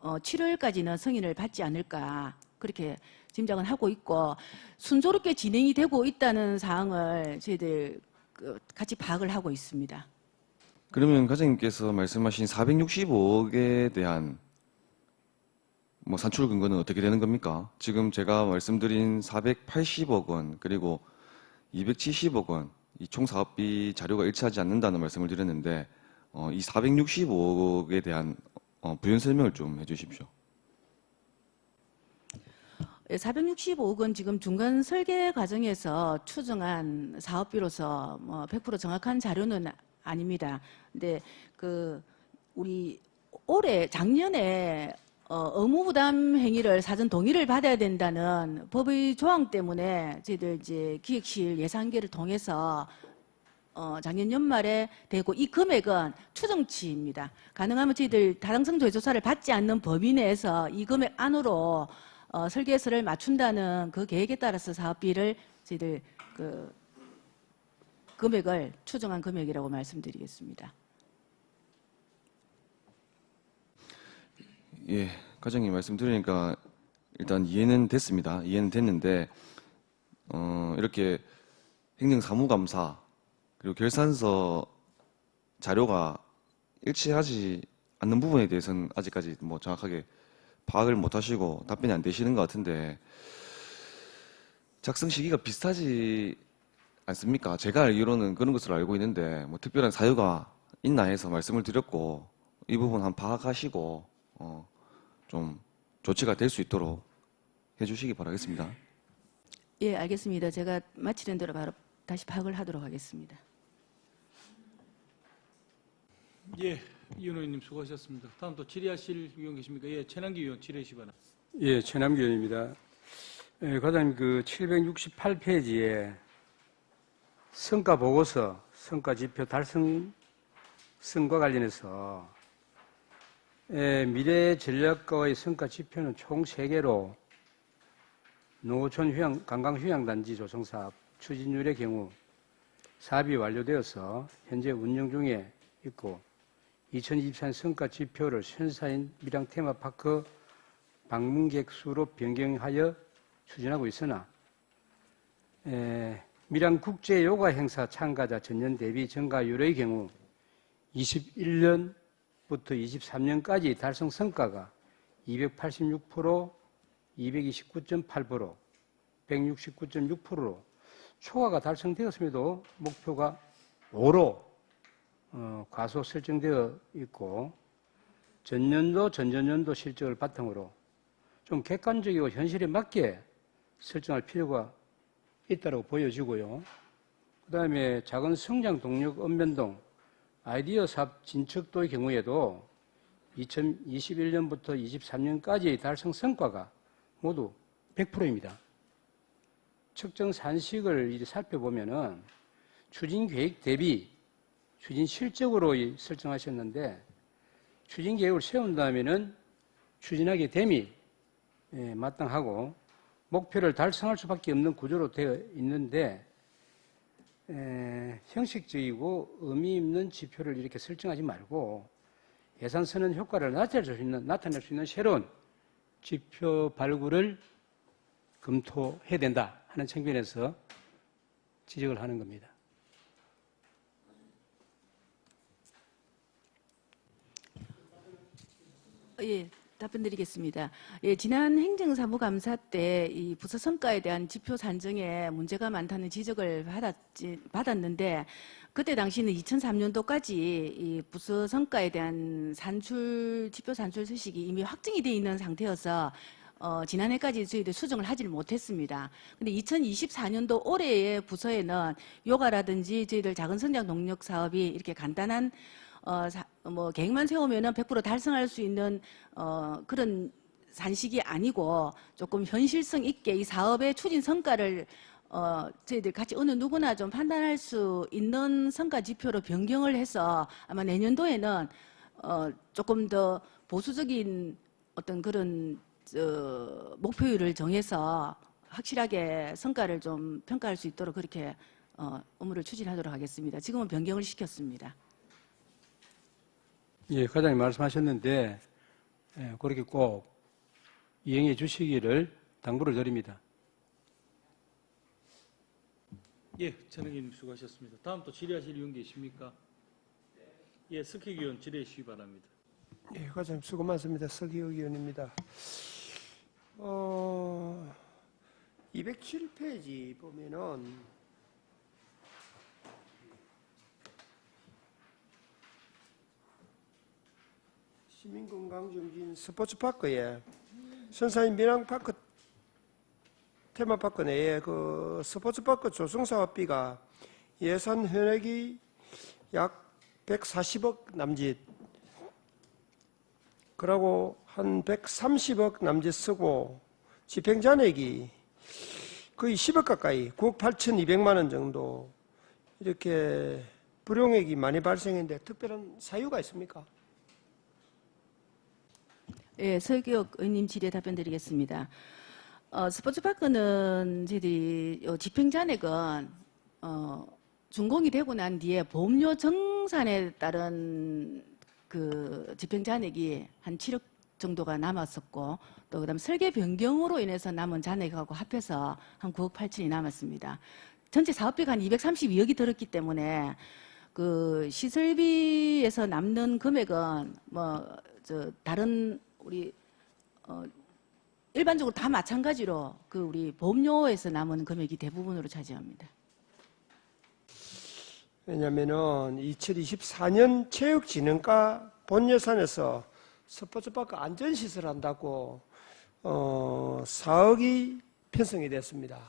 7월까지는 승인을 받지 않을까 그렇게 짐작은 하고 있고 순조롭게 진행이 되고 있다는 사항을 저희들 같이 파악을 하고 있습니다. 그러면 과장님께서 말씀하신 465억에 대한 뭐 산출 근거는 어떻게 되는 겁니까? 지금 제가 말씀드린 480억 원 그리고 270억 원 이 총 사업비 자료가 일치하지 않는다는 말씀을 드렸는데 이 465억에 대한 부연 설명을 좀 해주십시오. 465억 원 지금 중간 설계 과정에서 추정한 사업비로서 뭐 100% 정확한 자료는 아닙니다. 근데 우리 작년에 의무 부담 행위를 사전 동의를 받아야 된다는 법의 조항 때문에 저희들 이제 기획실 예산계를 통해서 작년 연말에 되고 이 금액은 추정치입니다. 가능하면 저희들 타당성 조사를 받지 않는 범위 내에서 이 금액 안으로 설계서를 맞춘다는 그 계획에 따라서 사업비를 저희들 금액을 추정한 금액이라고 말씀드리겠습니다. 예, 과장님 말씀 들으니까 일단 이해는 됐습니다. 이해는 됐는데 이렇게 행정사무감사 그리고 결산서 자료가 일치하지 않는 부분에 대해서는 아직까지 뭐 정확하게 파악을 못 하시고 답변이 안 되시는 것 같은데 작성 시기가 비슷하지 않습니까? 제가 알기로는 그런 것으로 알고 있는데 뭐 특별한 사유가 있나 해서 말씀을 드렸고 이 부분 한번 파악하시고 좀 조치가 될 수 있도록 해주시기 바라겠습니다. 예, 알겠습니다. 제가 마치는 대로 바로 다시 파악을 하도록 하겠습니다. 예, 이현 의원님 수고하셨습니다. 다음 또 질의하실 의원 계십니까? 예, 최남기 의원 질의해 주시 바랍니다. 예, 최남기 의원입니다. 예, 과장님 그 768페이지에 성과 보고서, 성과 지표 달성과 관련해서 미래 전략과의 성과 지표는 총 3개로 농어촌 관광휴양단지 조성사업 추진율의 경우 사업이 완료되어서 현재 운영 중에 있고 2024년 성과 지표를 선사인 밀양 테마파크 방문객 수로 변경하여 추진하고 있으나 밀양 국제 요가 행사 참가자 전년 대비 증가율의 경우 21년부터 23년까지 달성 성과가 286%, 229.8%, 169.6%로 초과가 달성되었음에도 목표가 5로 과소 설정되어 있고 전년도, 전전년도 실적을 바탕으로 좀 객관적이고 현실에 맞게 설정할 필요가 있다고 보여지고요. 그 다음에 작은 성장 동력 언변동 아이디어 사업 진척도의 경우에도 2021년부터 23년까지의 달성 성과가 모두 100%입니다. 측정 산식을 살펴보면은 추진 계획 대비 추진 실적으로 설정하셨는데 추진 계획을 세운 다음에는 추진하게 됨이 마땅하고 목표를 달성할 수밖에 없는 구조로 되어 있는데 형식적이고 의미 있는 지표를 이렇게 설정하지 말고 예산 쓰는 효과를 나타낼 수 있는 새로운 지표 발굴을 검토해야 된다 하는 측면에서 지적을 하는 겁니다. 예, 답변드리겠습니다. 예, 지난 행정사무감사 때 이 부서 성과에 대한 지표 산정에 문제가 많다는 지적을 받았는데 그때 당시는 2003년도까지 이 부서 성과에 대한 지표 산출 서식이 이미 확정이 되어 있는 상태여서 지난해까지 저희들 수정을 하지를 못했습니다. 근데 2024년도 올해의 부서에는 요가라든지 저희들 작은 성장 동력 사업이 이렇게 간단한 계획만 세우면은 100% 달성할 수 있는 그런 산식이 아니고 조금 현실성 있게 이 사업의 추진 성과를 저희들 같이 어느 누구나 좀 판단할 수 있는 성과 지표로 변경을 해서 아마 내년도에는 조금 더 보수적인 어떤 그런 목표율을 정해서 확실하게 성과를 좀 평가할 수 있도록 그렇게 업무를 추진하도록 하겠습니다. 지금은 변경을 시켰습니다. 예, 과장님 말씀하셨는데 그렇게 꼭 이행해 주시기를 당부를 드립니다. 예, 천영님 수고하셨습니다. 다음 또 질의하실 의원 계십니까? 예, 석희 의원 질의해 주시기 바랍니다. 예, 과장님 수고 많습니다. 서기욱 의원입니다. 207페이지 보면은 시민건강정진 스포츠파크에 선사인 민항파크 테마파크 내에 그 스포츠파크 조성사업비가 예산 현액이 약 140억 남짓, 그러고 한 130억 남짓 쓰고 집행잔액이 거의 10억 가까이 9억 8,200만 원 정도 이렇게 불용액이 많이 발생했는데 특별한 사유가 있습니까? 예, 서기욱 의원님 질의에 답변드리겠습니다. 스포츠파크는 저희들이 집행잔액은 준공이 되고 난 뒤에 보험료 정산에 따른 그 집행잔액이 한 7억 정도가 남았었고, 또 그다음 설계 변경으로 인해서 남은 잔액하고 합해서 한 9억 8천이 남았습니다. 전체 사업비가 한 232억이 들었기 때문에 그 시설비에서 남는 금액은 다른 우리 일반적으로 다 마찬가지로 그 우리 보험료에서 남은 금액이 대부분으로 차지합니다. 왜냐면은 2024년 체육진흥과 본 예산에서 스포츠파크 안전시설 한다고 4억이 편성이 됐습니다.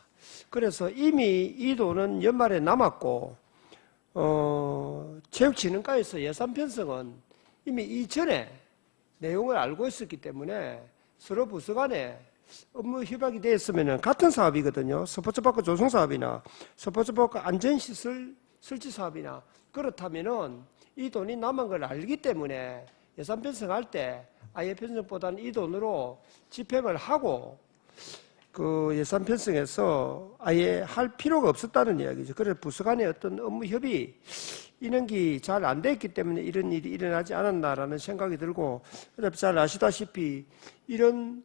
그래서 이미 이 돈은 연말에 남았고 체육진흥과에서 예산 편성은 이미 이전에 내용을 알고 있었기 때문에 서로 부서 간에 업무 협약이 되어 있으면 같은 사업이거든요. 스포츠파크 조성 사업이나 스포츠파크 안전시설 설치 사업이나 그렇다면은 이 돈이 남은 걸 알기 때문에 예산 편성할 때 아예 편성보다는 이 돈으로 집행을 하고 그 예산 편성에서 아예 할 필요가 없었다는 이야기죠. 그래서 부서 간의 어떤 업무 협의 이런 게 잘 안 됐기 때문에 이런 일이 일어나지 않았나라는 생각이 들고, 어차피 잘 아시다시피 이런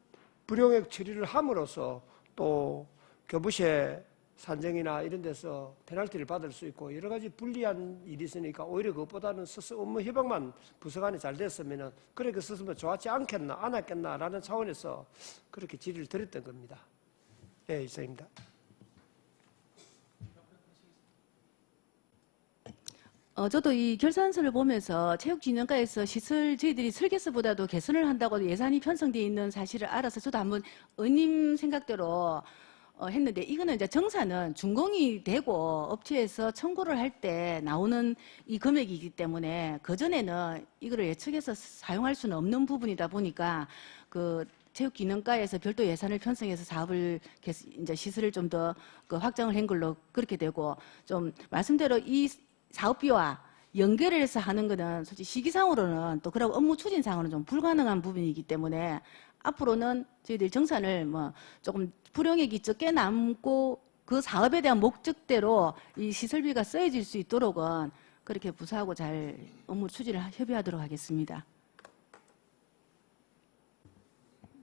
불용액 처리를 함으로써 또 교부세 산정이나 이런 데서 페널티를 받을 수 있고 여러 가지 불리한 일이 있으니까 오히려 그것보다는 업무 협약만 부서 간에 잘 됐으면 그렇게 썼으면 좋았지 않겠나 안 했겠나라는 차원에서 그렇게 질의를 드렸던 겁니다. 예, 이상입니다. 저도 이 결산서를 보면서 체육진흥과에서 시설 저희들이 설계서보다도 개선을 한다고 예산이 편성되어 있는 사실을 알아서 저도 한번 의원님 생각대로 했는데, 이거는 이제 정산은 준공이 되고 업체에서 청구를 할 때 나오는 이 금액이기 때문에 그전에는 이거를 예측해서 사용할 수는 없는 부분이다 보니까 그 체육기능과에서 별도 예산을 편성해서 사업을 이제 시설을 좀 더 확장을 한 걸로 그렇게 되고, 좀 말씀대로 이 사업비와 연결을 해서 하는 거는 솔직히 시기상으로는 또 그러고 업무 추진상으로는 좀 불가능한 부분이기 때문에 앞으로는 저희들 정산을 조금 불용액이 적게 남고 그 사업에 대한 목적대로 이 시설비가 쓰여질 수 있도록은 그렇게 부서하고 잘 업무 추진을 협의하도록 하겠습니다.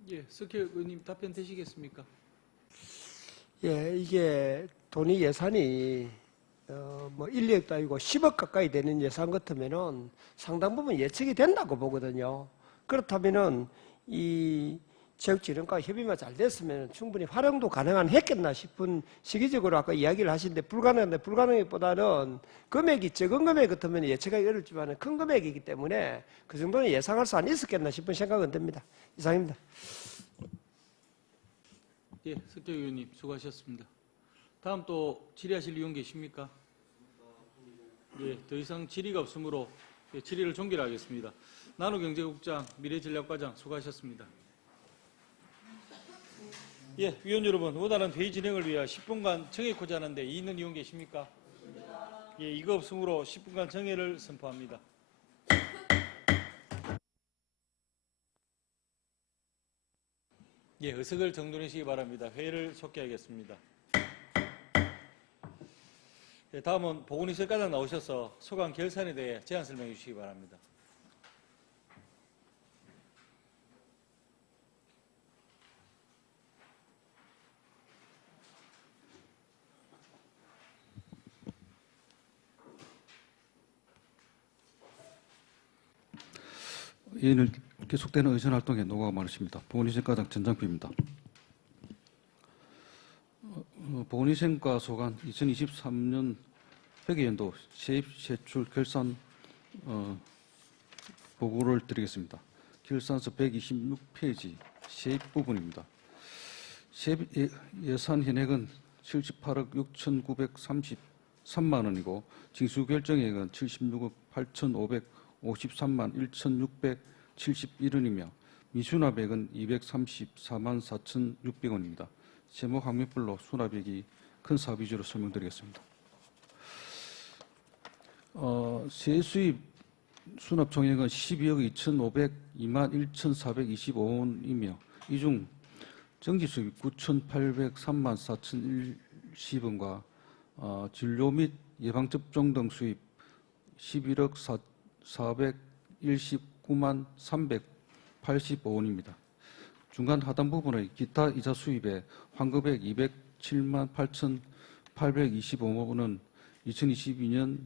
예, 석희 의원님 답변 되시겠습니까? 예, 이게 돈이 예산이 1, 2억도 아니고 10억 가까이 되는 예산 같으면은 상당 부분 예측이 된다고 보거든요. 그렇다면은 이 체육진흥과 협의만 잘 됐으면 충분히 활용도 가능한 했겠나 싶은 시기적으로 아까 이야기를 하시는데 불가능한데, 불가능보다는 금액이 적은 금액 같으면 예측하기 어렵지만 큰 금액이기 때문에 그 정도는 예상할 수 안 있었겠나 싶은 생각은 듭니다. 이상입니다. 예, 석희 의원님 수고하셨습니다. 다음 또 질의하실 의원 계십니까? 예, 더 이상 질의가 없으므로 질의를 종결하겠습니다. 나노경제국장, 미래전략과장 수고하셨습니다. 예, 위원 여러분, 원활한 회의 진행을 위해 10분간 정회코자 하는데 있는 의원 계십니까? 예, 이거 없으므로 10분간 정회를 선포합니다. 예, 의석을 정돈하시기 바랍니다. 회의를 속개하겠습니다. 네, 다음은 보건의실과장 나오셔서 소관 결산에 대해 제안 설명해 주시기 바랍니다. 이인을 계속되는 의전 활동에 노고가 많으십니다. 보건위생과장 전장필입니다. 보건위생과 소관 2023년 회계연도 세입 세출 결산 보고를 드리겠습니다. 결산서 126페이지 세입 부분입니다. 세입 예산 현액은 78억 6,933만 원이고 징수 결정액은 76억 8,553만 1,671원이며 미수납액은 234만 4,600원입니다. 세목 항목별로 수납액이 큰 사업 위주로 설명드리겠습니다. 세수입 수납 총액은 12억 2,502만 1,425원이며 이 중 정기 수입 9,803만 4,010원과 진료 및 예방접종 등 수입 11억 419만 385원입니다. 중간 하단 부분의 기타 이자 수입에 환급액 207만 8,825원은 2022년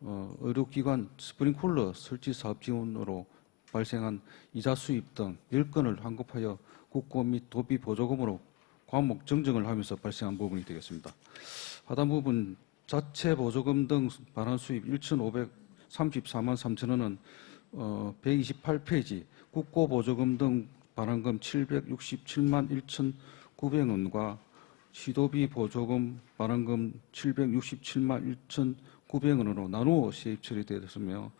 의료기관 스프링쿨러 설치 사업 지원으로 발생한 이자 수입 등 10건을 환급하여 국고 및 도비 보조금으로 과목 정정을 하면서 발생한 부분이 되겠습니다. 하단 부분 자체 보조금 등 반환 수입 1,534만 3천원은 128페이지 국고 보조금 등 반환금 767만 1,900원과 시도비 보조금 반환금 767만 1,900원으로 나누어 세입 처리되었으며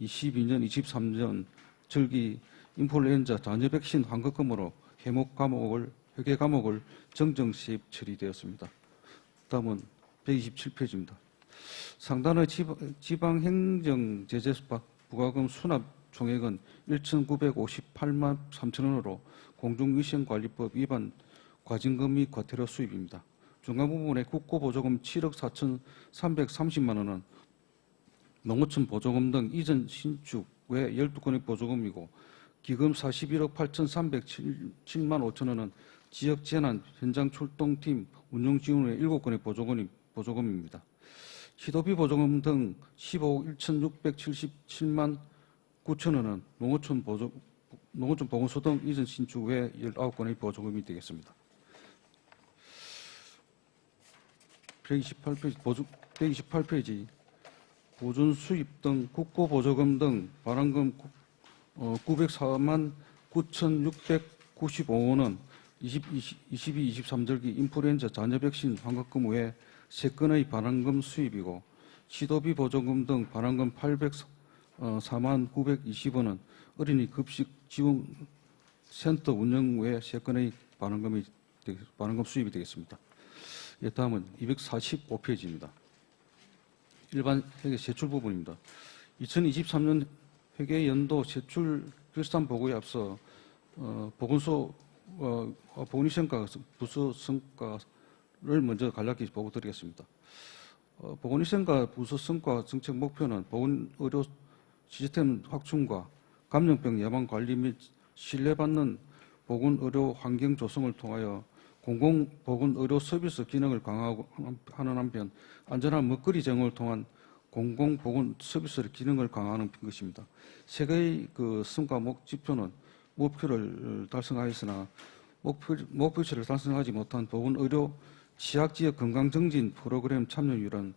22년, 23년 절기 인플루엔자 잔여 백신 환급금으로 회계 과목을 정정 세입 처리되었습니다. 다음은 127페이지입니다. 상단의 지방행정 제재 부과금 수납 총액은 1,958만 3천원으로 공중위생관리법 위반 과징금 및 과태료 수입입니다. 중간 부분에 국고보조금 7억 4,330만 원은 농어촌 보조금 등 이전 신축 외 12건의 보조금이고 기금 41억 8,307만 5천 원은 지역재난 현장 출동팀 운영 지원 외 7건의 보조금입니다. 시도비 보조금 등 15억 1,677만 9천 원은 농어촌 보건소 등 이전 신축 외 19건의 보조금이 되겠습니다. 128페이지 보존 수입 등 국고 보조금 등 반환금 904만 9,695원은 22-23절기 인플루엔자 잔여 백신 환급금 외 3건의 반환금 수입이고 시도비 보조금 등 반환금 804만 920원은 어린이 급식 지원 센터 운영 외 3건의 반환금 수입이 되겠습니다. 예, 다음은 245페이지입니다. 일반 회계 세출 부분입니다. 2023년 회계 연도 세출 결산 보고에 앞서 보건위생과 부서 성과를 먼저 간략히 보고 드리겠습니다. 보건위생과 부서 성과 정책 목표는 보건의료 시스템 확충과 감염병 예방 관리 및 신뢰받는 보건의료 환경 조성을 통하여 공공보건의료 서비스 기능을 강화하는 한편 안전한 먹거리 제공을 통한 공공보건 서비스 기능을 강화하는 것입니다. 세 개의 성과 지표는 목표를 달성하였으나 목표치를 달성하지 못한 보건의료 취약지역 건강증진 프로그램 참여율은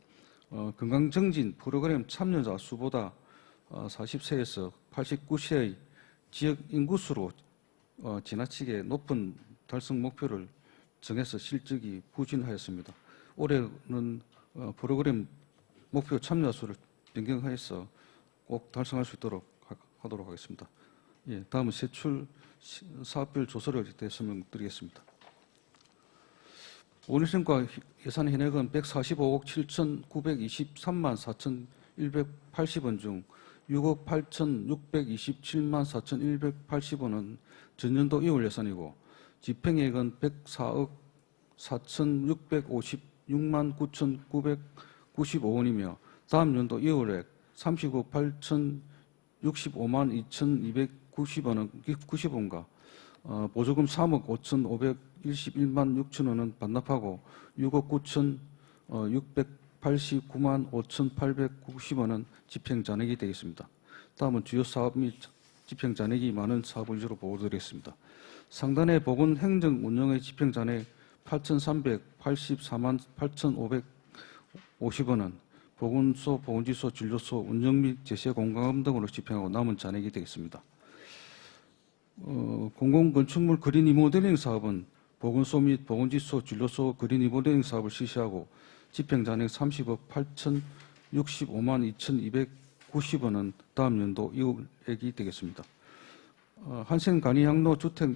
건강증진 프로그램 참여자 수보다 40세에서 89세의 지역 인구수로 지나치게 높은 달성 목표를 정해서 실적이 부진하였습니다. 올해는 프로그램 목표 참여 수를 변경하여서 꼭 달성할 수 있도록 하도록 하겠습니다. 예, 다음은 세출 사업별 조서를 대해 설명드리겠습니다. 보건위생과 예산 현액은 145억 7,923만 4,180원 중 6억 8,627만 4,180원은 전년도 이월 예산이고 집행액은 104억 4,656만 3,995원이며 다음 연도 이월액 30억 8,065만 2,290원과 보조금 3억 5,521만 6천원은 반납하고 6억 9,689만 5,890원은 집행잔액이 되겠습니다. 다음은 주요 사업 및 집행잔액이 많은 사업을 위주로 보고드리겠습니다. 상단의 보건행정운영의 집행잔액 8,384만 8,550원은 보건소, 보건지소, 진료소 운영 및 제세 공과금 등으로 집행하고 남은 잔액이 되겠습니다. 공공건축물 그린 리모델링 사업은 보건소 및 보건지소, 진료소 그린 리모델링 사업을 실시하고 집행잔액 30억 8,065만 2,290원은 다음 연도 이월액이 되겠습니다. 한센 간이향로 주택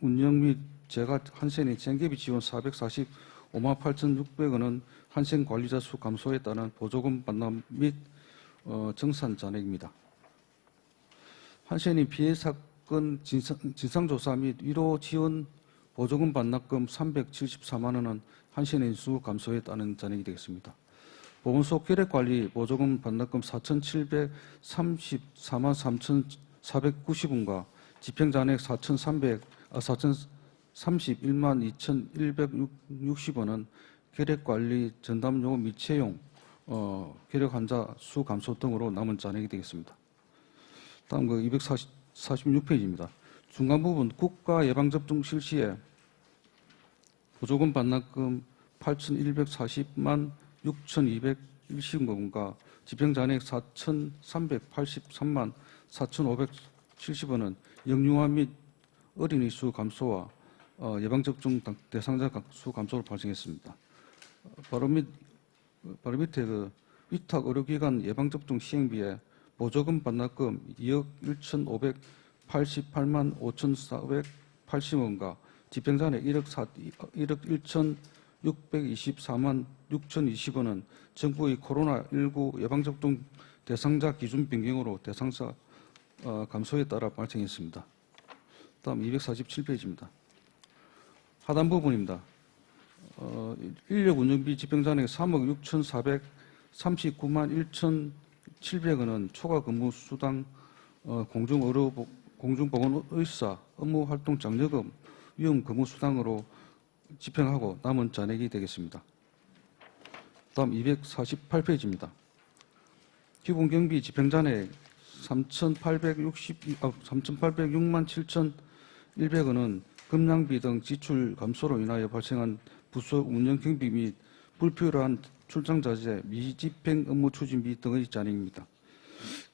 운영 및 재가 한센의 생계비 지원 445만 8,600원은 한센 관리자 수 감소에 따른 보조금 반납 및 정산 잔액입니다. 한센이 피해 사건 진상조사 및 위로 지원 보조금 반납금 374만 원은 한센의 수 감소에 따른 잔액이 되겠습니다. 보건소 계획관리 보조금 반납금 4,734만 3,490원과 집행잔액 4,031만 2,160원은 계획관리 전담용 및 채용, 계획 환자 수 감소 등으로 남은 잔액이 되겠습니다. 다음 246페이지입니다. 중간 부분 국가 예방접종 실시에 보조금 반납금 8,140만 6,210원과 집행잔액 4,383만 4,570원은 영유아 및 어린이 수 감소와 예방접종 대상자 수 감소로 발생했습니다. 바로 밑에 위탁 의료기관 예방접종 시행비에 보조금 반납금 2억 1,588만 5,480원과 집행잔액 1억 1,624만 6,020원은 정부의 코로나19 예방접종 대상자 기준 변경으로 대상자 감소에 따라 발생했습니다. 다음 247페이지입니다. 하단 부분입니다. 인력 운영비 집행잔액 3억 6,439만 1,700원은 초과 근무 수당, 공중보건의사, 업무활동 장려금, 위험 근무 수당으로 집행하고 남은 잔액이 되겠습니다. 다음 248페이지입니다. 기본경비 집행잔액 3,806만 7,100원은 급량비 등 지출 감소로 인하여 발생한 부서 운영 경비 및 불필요한 출장 자재, 미집행 업무 추진비 등의 잔액입니다.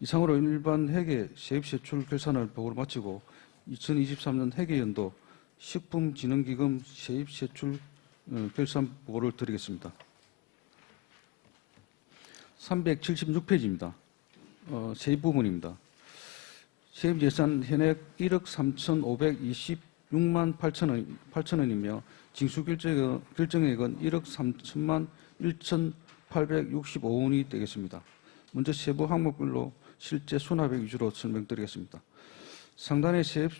이상으로 일반 회계 세입세출 결산을 보고로 마치고 2023년 회계연도 식품진흥기금 세입세출 결산 보고를 드리겠습니다. 376페이지입니다. 세입 부분입니다. 세입 예산 현액 1억 3,526만 8천원이며 징수 결정액은 1억 3천만 1,865원이 되겠습니다. 먼저 세부 항목별로 실제 수납액 위주로 설명드리겠습니다. 상단의 세입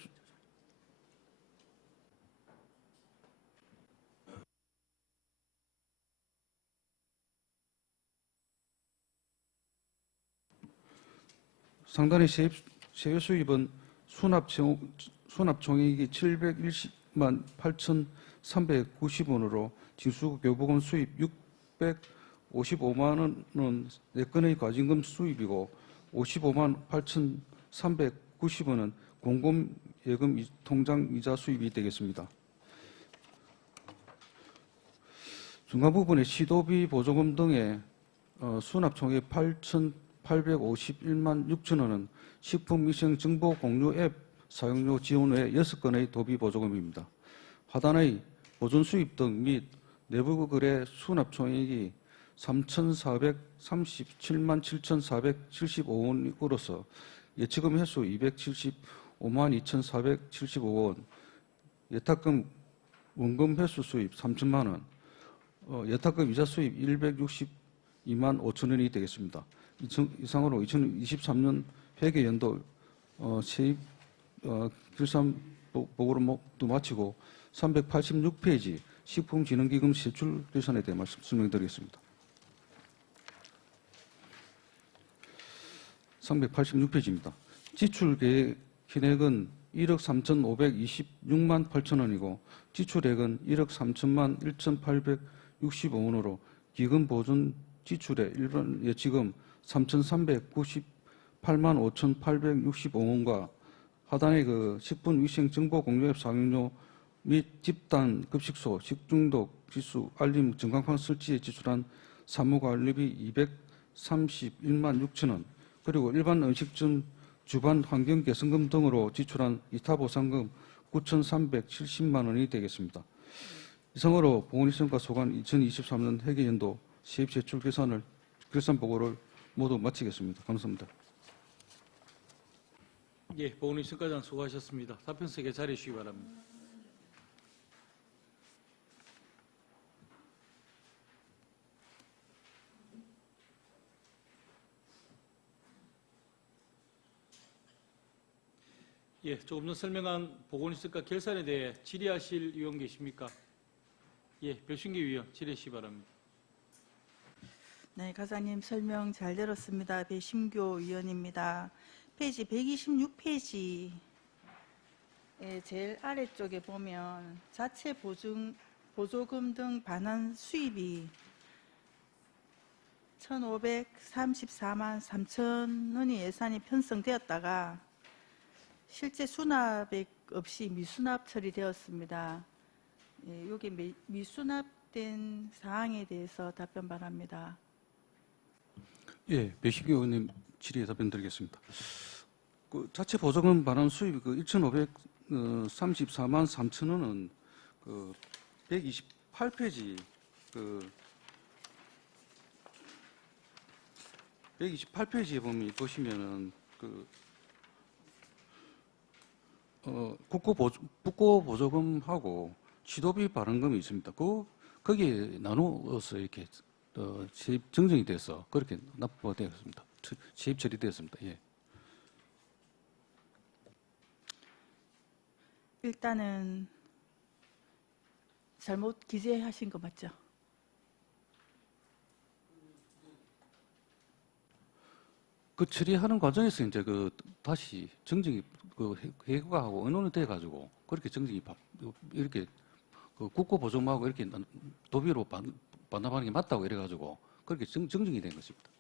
상단의 세외 수입은 수납 총액이 710만 8,390원으로 징수 교부금 수입 655만 원은 내건의 과징금 수입이고 55만 8,390원은 공공예금 통장 이자 수입이 되겠습니다. 중간 부분에 시도비 보조금 등의 수납 총액 8,851만 6천원은 식품위생정보 공유 앱 사용료 지원 외 6건의 도비 보조금입니다. 하단의 보존 수입 등 및 내부 거래 수납 총액이 3,437만 7,475원으로서 예치금 횟수 275만 2,475원, 예탁금 원금 횟수 수입 3천만 원, 예탁금 이자 수입 162만 5천원이 되겠습니다. 이상으로 2023년 회계연도 세입 결산 보고를 모두 마치고 386페이지 식품진흥기금 세출 결산에 대해 설명드리겠습니다. 386페이지입니다. 지출 계획 kin액은 1억 3,526만 8천 원이고 지출액은 1억 3천만 1,865원으로 기금 보존 지출의 일반 예치금 3,398만 5,865원과 하단의 그 식품위생정보공유앱 사용료 및 집단 급식소 식중독 지수 알림 전광판 설치에 지출한 사무관리비 231만 6천 원, 그리고 일반 음식점 주반 환경 개선금 등으로 지출한 이타 보상금 9,370만 원이 되겠습니다. 이상으로 보건위생과 소관 2023년 회계연도 세입 제출 결산 보고를 모두 마치겠습니다. 감사합니다. 예, 보건위생과장 수고하셨습니다. 답변석에 자리해 주시기 바랍니다. 예, 조금 전 설명한 보건위생과 결산에 대해 질의하실 의원 계십니까? 예, 별신기 위원 질의해 주시기 바랍니다. 네, 과장님 설명 잘 들었습니다. 배심교 위원입니다. 페이지 126페이지의 제일 아래쪽에 보면 자체 보조금 등 반환 수입이 1,534만 3천 원이 예산이 편성되었다가 실제 수납액 없이 미수납 처리되었습니다. 예, 여기 미수납된 사항에 대해서 답변 바랍니다. 예, 배식규 의원님 질의에 답변드리겠습니다. 그 자체 보조금 반환 수입 그 1,534만 3천 원은 그 128페이지 그 128페이지에 보시면은 그 국고 보조금하고 취도비 발행금이 있습니다. 거기에 나누어서 이렇게 세입 정정이 돼서 그렇게 납부가 되었습니다. 세입 처리되었습니다. 예. 일단은 잘못 기재하신 거 맞죠? 그 처리하는 과정에서 이제 그 다시 정정이 그 회고하고 의논이 돼 가지고 그렇게 정정이 이렇게 그 국고 보조금하고 이렇게 도비로 반납하는 게 맞다고 이래 가지고 그렇게 정정이 된 것입니다.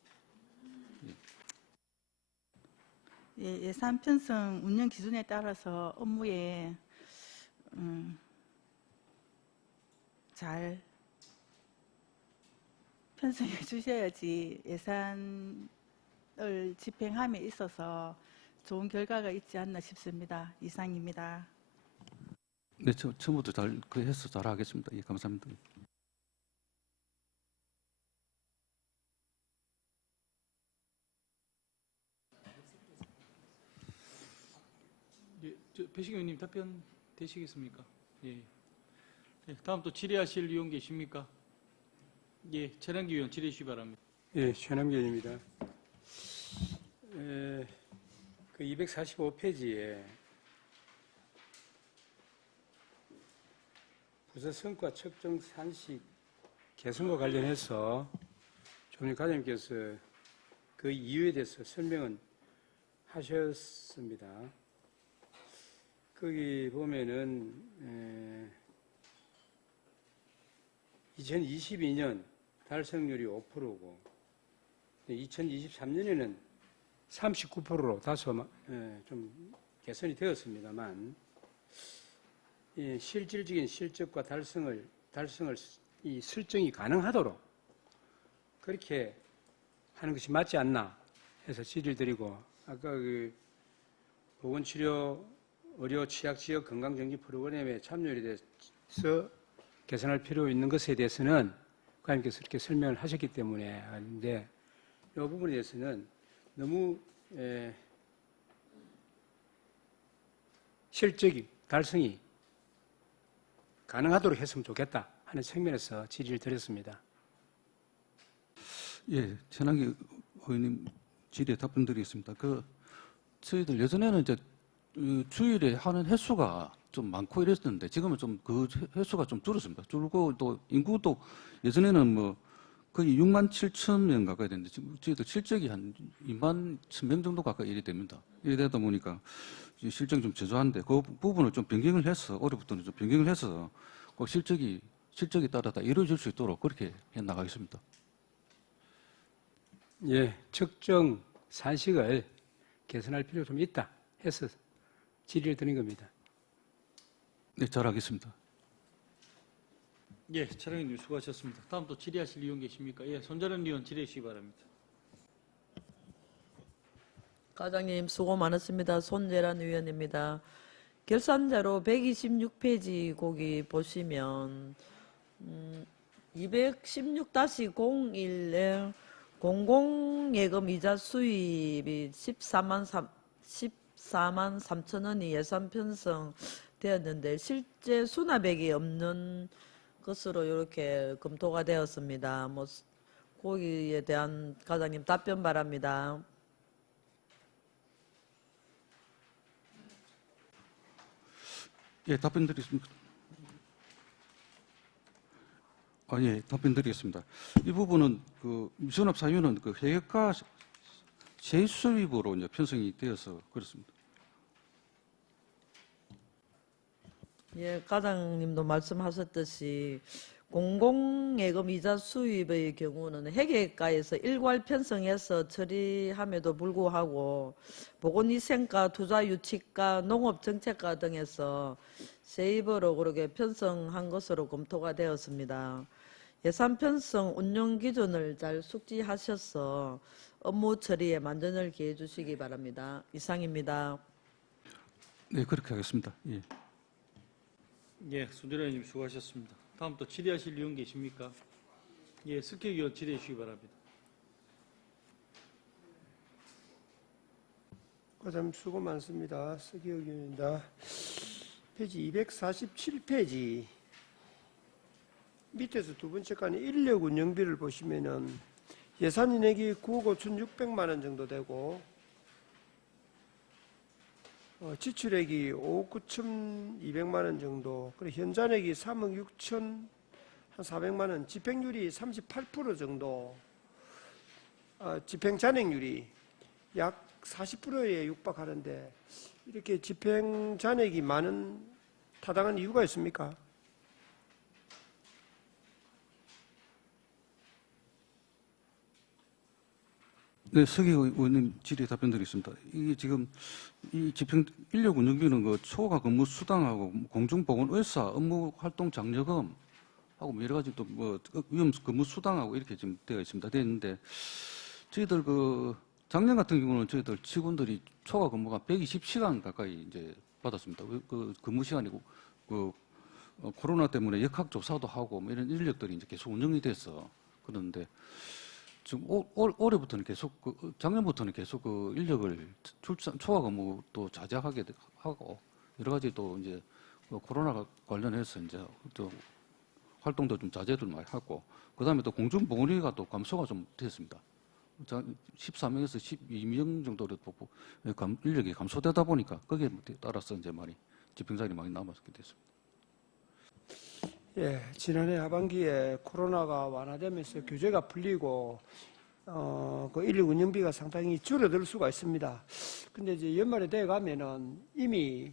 예, 예산 편성 운영 기준에 따라서 업무에 잘 편성해 주셔야지 예산을 집행함에 있어서 좋은 결과가 있지 않나 싶습니다. 이상입니다. 네, 처음부터 잘 해서 잘 하겠습니다. 예, 감사합니다. 예, 배식규 의원님 답변 되시겠습니까? 예. 예, 다음 또 질의하실 의원 계십니까? 예, 최남기 의원 질의해 주시기 바랍니다. 예, 최남기 의원입니다. 그 245페이지에 부서 성과 측정 산식 개선과 관련해서 조은희 과장님께서 그 이유에 대해서 설명은 하셨습니다. 거기 보면은 2022년 달성률이 5%고 2023년에는 39%로 다소 좀 개선이 되었습니다만 실질적인 실적과 달성을 이 설정이 가능하도록 그렇게 하는 것이 맞지 않나 해서 질의를 드리고 아까 그 보건치료 의료 취약 지역 건강정진 프로그램에 참여에 대해서 개선할 필요 있는 것에 대해서는 과장님께서 이렇게 설명을 하셨기 때문에 하는데 이 부분에 대해서는 너무 실적이 달성이 가능하도록 했으면 좋겠다 하는 측면에서 질의를 드렸습니다. 예, 최남기 의원님 질의에 답변드리겠습니다. 저희들 예전에는 이제 주일에 하는 횟수가 좀 많고 이랬었는데 지금은 좀 그 횟수가 좀 줄었습니다. 줄고 또 인구도 예전에는 거의 6만 7천 명 가까이 되는데 지금 저희들 실적이 한 2만 1,000명 정도 가까이 일이 됩니다. 이래 되다 보니까 실적이 좀 저조한데 그 부분을 좀 변경을 해서 올해부터는 좀 변경을 해서 꼭 실적이 따라 다 이루어질 수 있도록 그렇게 해 나가겠습니다. 예, 측정 산식을 개선할 필요가 좀 있다 해서 질의를 드린 겁니다. 네, 잘하겠습니다. 예, 차량님 수고하셨습니다. 다음 또 질의하실 의원 계십니까? 예, 손자련 의원 질의해 주시기 바랍니다. 과장님 수고 많으십니다. 손재란 의원입니다. 결산자료 126페이지 거기 보시면 216-01에 공공예금 이자 수입이 14만 3천 원이 예산 편성되었는데 실제 수납액이 없는 것으로 이렇게 검토가 되었습니다. 뭐 거기에 대한 과장님 답변 바랍니다. 예, 답변 드리겠습니다. 예, 답변 드리겠습니다. 이 부분은 그 미수납 사유는 그 해외가 재수입으로 이제 편성이 되어서 그렇습니다. 예, 과장님도 말씀하셨듯이 공공예금 이자 수입의 경우는 회계가에서 일괄 편성해서 처리함에도 불구하고 보건위생과 투자유치과 농업정책과 등에서 세입으로 그렇게 편성한 것으로 검토가 되었습니다. 예산 편성 운영 기준을 잘 숙지하셔서 업무 처리에 만전을 기해 주시기 바랍니다. 이상입니다. 네, 그렇게 하겠습니다. 예. 예, 손재련 의원님 수고하셨습니다. 다음 또 질의하실 의원 계십니까? 예, 석희 의원 질의해 주시기 바랍니다. 과장님 수고 많습니다. 서기혁 의원입니다. 페이지 247페이지 밑에서 두 번째 칸에 인력 운영비를 보시면은 예산 인액이 9억 5,600만 원 정도 되고 지출액이 5억 9,200만 원 정도, 그리고 현잔액이 3억 6,400만 원, 집행률이 38% 정도, 집행 잔액률이 약 40%에 육박하는데 이렇게 집행 잔액이 많은 타당한 이유가 있습니까? 네, 서기 의원님 질의 답변 드리겠습니다. 이게 지금 이 집행 인력 운영비는 그 초과 근무 수당하고 공중보건 의사 업무 활동 장려금 하고 뭐 여러 가지 또 뭐 위험 근무 수당하고 이렇게 지금 되어 있습니다. 되어 있는데 저희들 그 작년 같은 경우는 저희들 직원들이 초과 근무가 120시간 가까이 이제 받았습니다. 그 근무 시간이고 코로나 때문에 역학 조사도 하고 뭐 이런 인력들이 이제 계속 운영이 돼서 그러는데 지금 올해부터는 계속 작년부터는 계속 그 인력을 초과 근무도 자제하게 하고 여러 가지 또 이제 코로나 관련해서 이제 또 활동도 좀 자제를 많이 하고 그다음에 또 공중보건의가 또 감소가 좀 됐습니다. 14명에서 12명 정도로 인력이 감소되다 보니까 거기에 따라서 이제 많이 집행자들이 많이 남았게 됐습니다. 예, 지난해 하반기에 코로나가 완화되면서 규제가 풀리고 그 인력 운영비가 상당히 줄어들 수가 있습니다. 근데 이제 연말에 돼 가면은 이미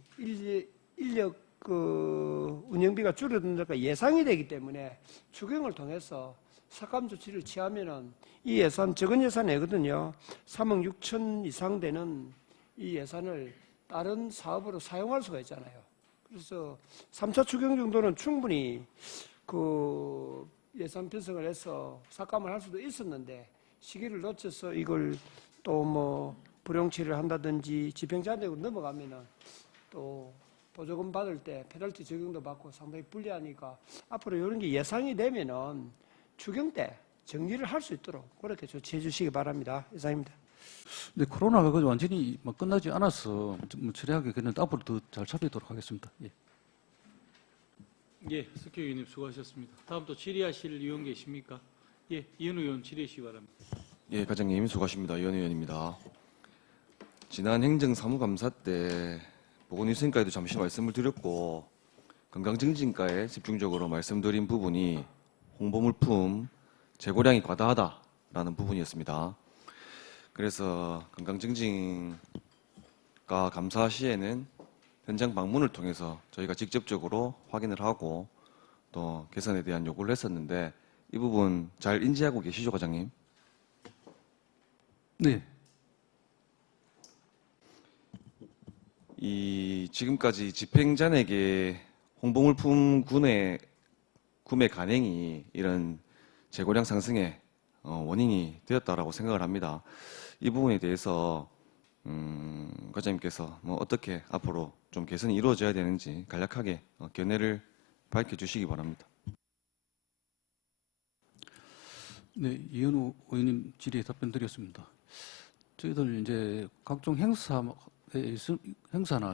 인력 그 운영비가 줄어든다가 예상이 되기 때문에 추경을 통해서 삭감 조치를 취하면은 이 예산 적은 예산이거든요. 3억 6천 이상 되는 이 예산을 다른 사업으로 사용할 수가 있잖아요. 그래서 3차 추경 정도는 충분히 그 예산 편성을 해서 삭감을 할 수도 있었는데 시기를 놓쳐서 이걸 또 뭐 불용치를 한다든지 집행자격으로 넘어가면은 또 보조금 받을 때 페널티 적용도 받고 상당히 불리하니까 앞으로 이런 게 예상이 되면은 추경 때 정리를 할 수 있도록 그렇게 조치해 주시기 바랍니다. 이상입니다. 근데 코로나가 완전히 막 끝나지 않아서 뭐 처리하기 그랬는데 앞으로 더 잘 처리하도록 하겠습니다. 예. 예, 석희 의원님 수고하셨습니다. 다음 또 질의하실 의원 계십니까? 예, 이현 의원 질의해 주시기 바랍니다. 예, 과장님 수고하십니다. 이현 의원입니다. 지난 행정사무감사 때 보건위생과에도 잠시 말씀을 드렸고 건강증진과에 집중적으로 말씀드린 부분이 홍보물품 재고량이 과다하다라는 부분이었습니다. 그래서 건강증진과 감사 시에는 현장 방문을 통해서 저희가 직접적으로 확인을 하고 또 개선에 대한 요구를 했었는데 이 부분 잘 인지하고 계시죠, 과장님? 네. 이 지금까지 집행자에게 홍보물품 구매 간행이 이런 재고량 상승의 원인이 되었다라고 생각을 합니다. 이 부분에 대해서 과장님께서 어떻게 앞으로 좀 개선이 이루어져야 되는지 간략하게 견해를 밝혀주시기 바랍니다. 네, 이현우 의원님 질의에 답변 드렸습니다. 저희들 이제 각종 행사나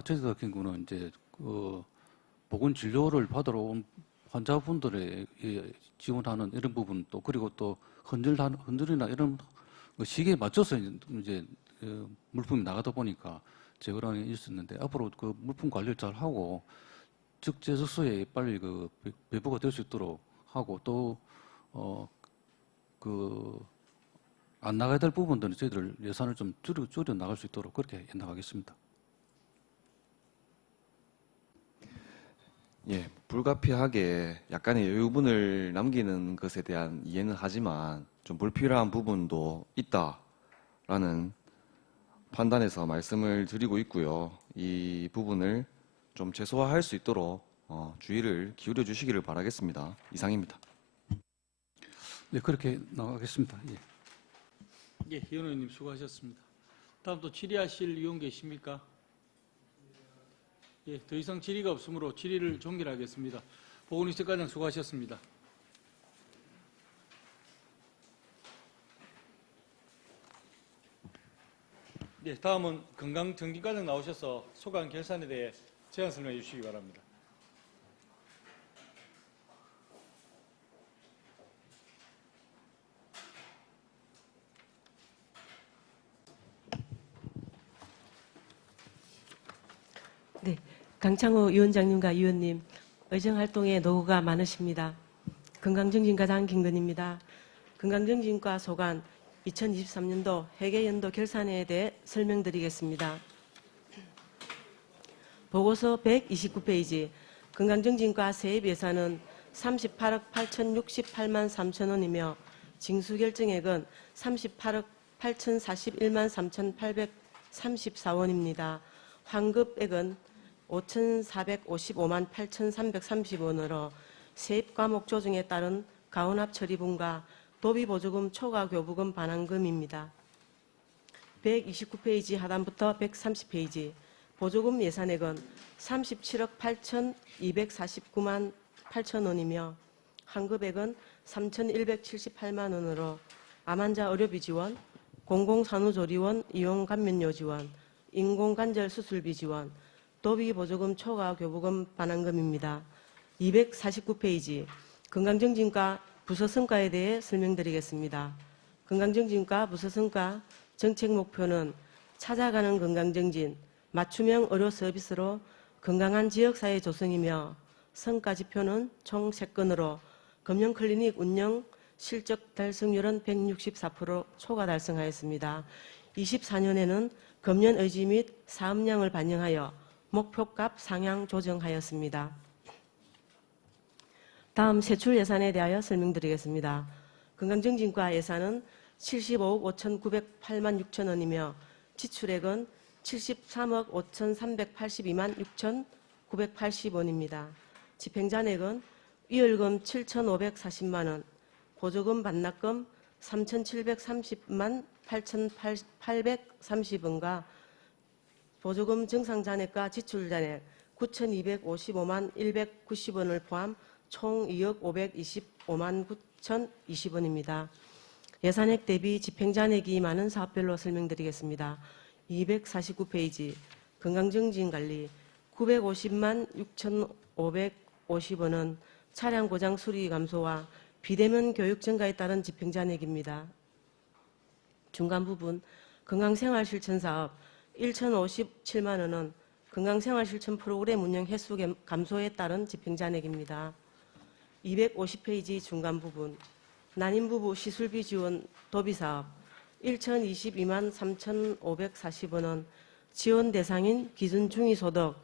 저희들 같은 경우는 이제 그 보건 진료를 받으러 온 환자분들의 지원하는 이런 부분 또 그리고 또 흔들이나 이런 그 시기에 맞춰서 이제 물품이 나가다 보니까 재고량이 있었는데 앞으로 그 물품 관리를 잘 하고 적재적소에 빨리 그 배부가 될 수 있도록 하고 또 안 나가야 될 부분들은 저희들 예산을 좀 줄여 나갈 수 있도록 그렇게 해 나가겠습니다. 예, 불가피하게 약간의 여유분을 남기는 것에 대한 이해는 하지만 좀 불필요한 부분도 있다라는 판단에서 말씀을 드리고 있고요. 이 부분을 좀 최소화할 수 있도록 주의를 기울여 주시기를 바라겠습니다. 이상입니다. 네, 그렇게 나가겠습니다. 예. 예, 이현우 의원님 수고하셨습니다. 다음 또 질의하실 의원 계십니까? 예, 더 이상 질의가 없으므로 질의를 종결하겠습니다. 보건위생과장 수고하셨습니다. 네, 다음은 건강정진과장 나오셔서 소관 결산에 대해 제안 설명해 주시기 바랍니다. 네, 강창호 위원장님과 위원님, 의정활동에 노고가 많으십니다. 건강정진과장 김건희입니다. 건강정진과 소관 2023년도 회계연도 결산에 대해 설명드리겠습니다. 보고서 129페이지 건강정진과 세입 예산은 38억 8,068만 3천 원이며 징수결정액은 38억 8,041만 3,834원입니다. 환급액은 5,455만 8,330원으로 세입 과목 조정에 따른 가원합 처리분과 도비보조금 초과 교부금 반환금입니다. 129페이지 하단부터 130페이지 보조금 예산액은 37억 8,249만 8천 원이며 환급액은 3,178만 원으로 암환자 의료비 지원, 공공산후조리원 이용감면료 지원, 인공관절 수술비 지원, 도비보조금 초과 교부금 반환금입니다. 249페이지 건강정진과 부서성과에 대해 설명드리겠습니다. 건강정진과 부서성과 정책 목표는 찾아가는 건강정진, 맞춤형 의료 서비스로 건강한 지역사회 조성이며 성과지표는 총 3건으로 금융클리닉 운영 실적 달성률은 164% 초과 달성하였습니다. 24년에는 금년 의지 및 사업량을 반영하여 목표값 상향 조정하였습니다. 다음 세출 예산에 대하여 설명드리겠습니다. 건강정진과 예산은 75억 5,908만 6천 원이며 지출액은 73억 5,382만 6,980원입니다. 집행잔액은 위월금 7,540만 원, 보조금 반납금 3,730만 8,830원과 보조금 증상잔액과 지출잔액 9,255만 190원을 포함 총 2억 525만 9,020원입니다. 예산액 대비 집행잔액이 많은 사업별로 설명드리겠습니다. 249페이지 건강정진관리 950만 6,550원은 차량 고장 수리 감소와 비대면 교육 증가에 따른 집행잔액입니다. 중간 부분 건강생활실천사업 1,057만 원은 건강생활실천 프로그램 운영 횟수 감소에 따른 집행잔액입니다. 250페이지 중간 부분 난임부부 시술비 지원 도비사업 1,022만 3,540원은 지원 대상인 기준 중위소득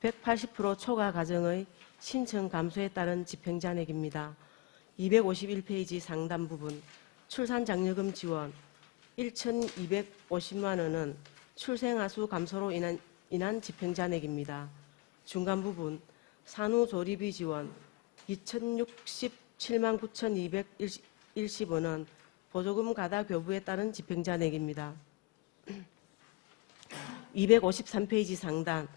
180% 초과 가정의 신청 감소에 따른 집행잔액입니다. 251페이지 상단 부분 출산장려금 지원 1,250만 원은 출생아 수 감소로 인한 집행잔액입니다. 중간 부분 산후조리비 지원 2,067만 9,210원은 보조금 가다 교부에 따른 집행잔액입니다. 253페이지 상단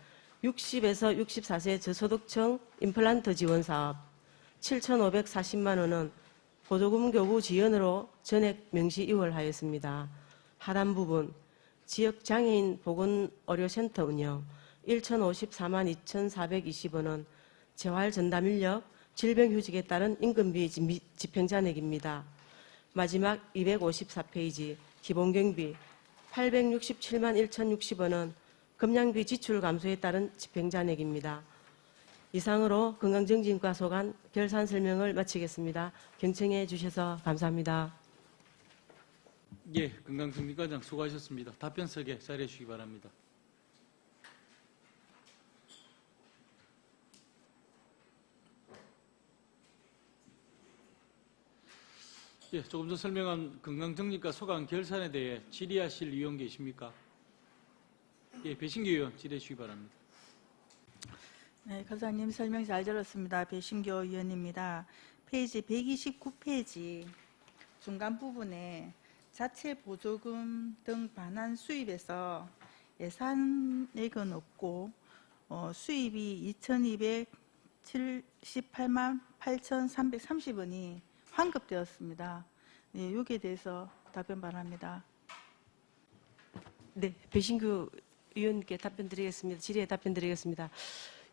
60에서 64세 저소득층 임플란트 지원 사업 7,540만 원은 보조금 교부 지연으로 전액 명시 이월하였습니다. 하단 부분 지역 장애인 보건의료센터 운영 1,054만 2,420원은 재활 전담 인력 질병휴직에 따른 임금비 집행잔액입니다. 마지막 254페이지 기본경비 867만 1,060원은 검량비 지출 감소에 따른 집행잔액입니다. 이상으로 건강정진과 소관 결산 설명을 마치겠습니다. 경청해 주셔서 감사합니다. 예, 건강정진과장 수고하셨습니다. 답변석에 자리해 주시기 바랍니다. 예, 조금 전 설명한 건강정진과 소관 결산에 대해 질의하실 의원 계십니까? 예, 배신규 의원 질의해 주시기 바랍니다. 네, 과장님 설명 잘 들었습니다. 배신교 의원입니다. 페이지 129페이지 중간 부분에 자체 보조금 등 반환 수입에서 예산액은 없고 수입이 2,278만 8,330원이 환급되었습니다. 네, 여기에 대해서 답변 바랍니다. 네, 배신규 의원께 답변 드리겠습니다. 질의에 답변 드리겠습니다.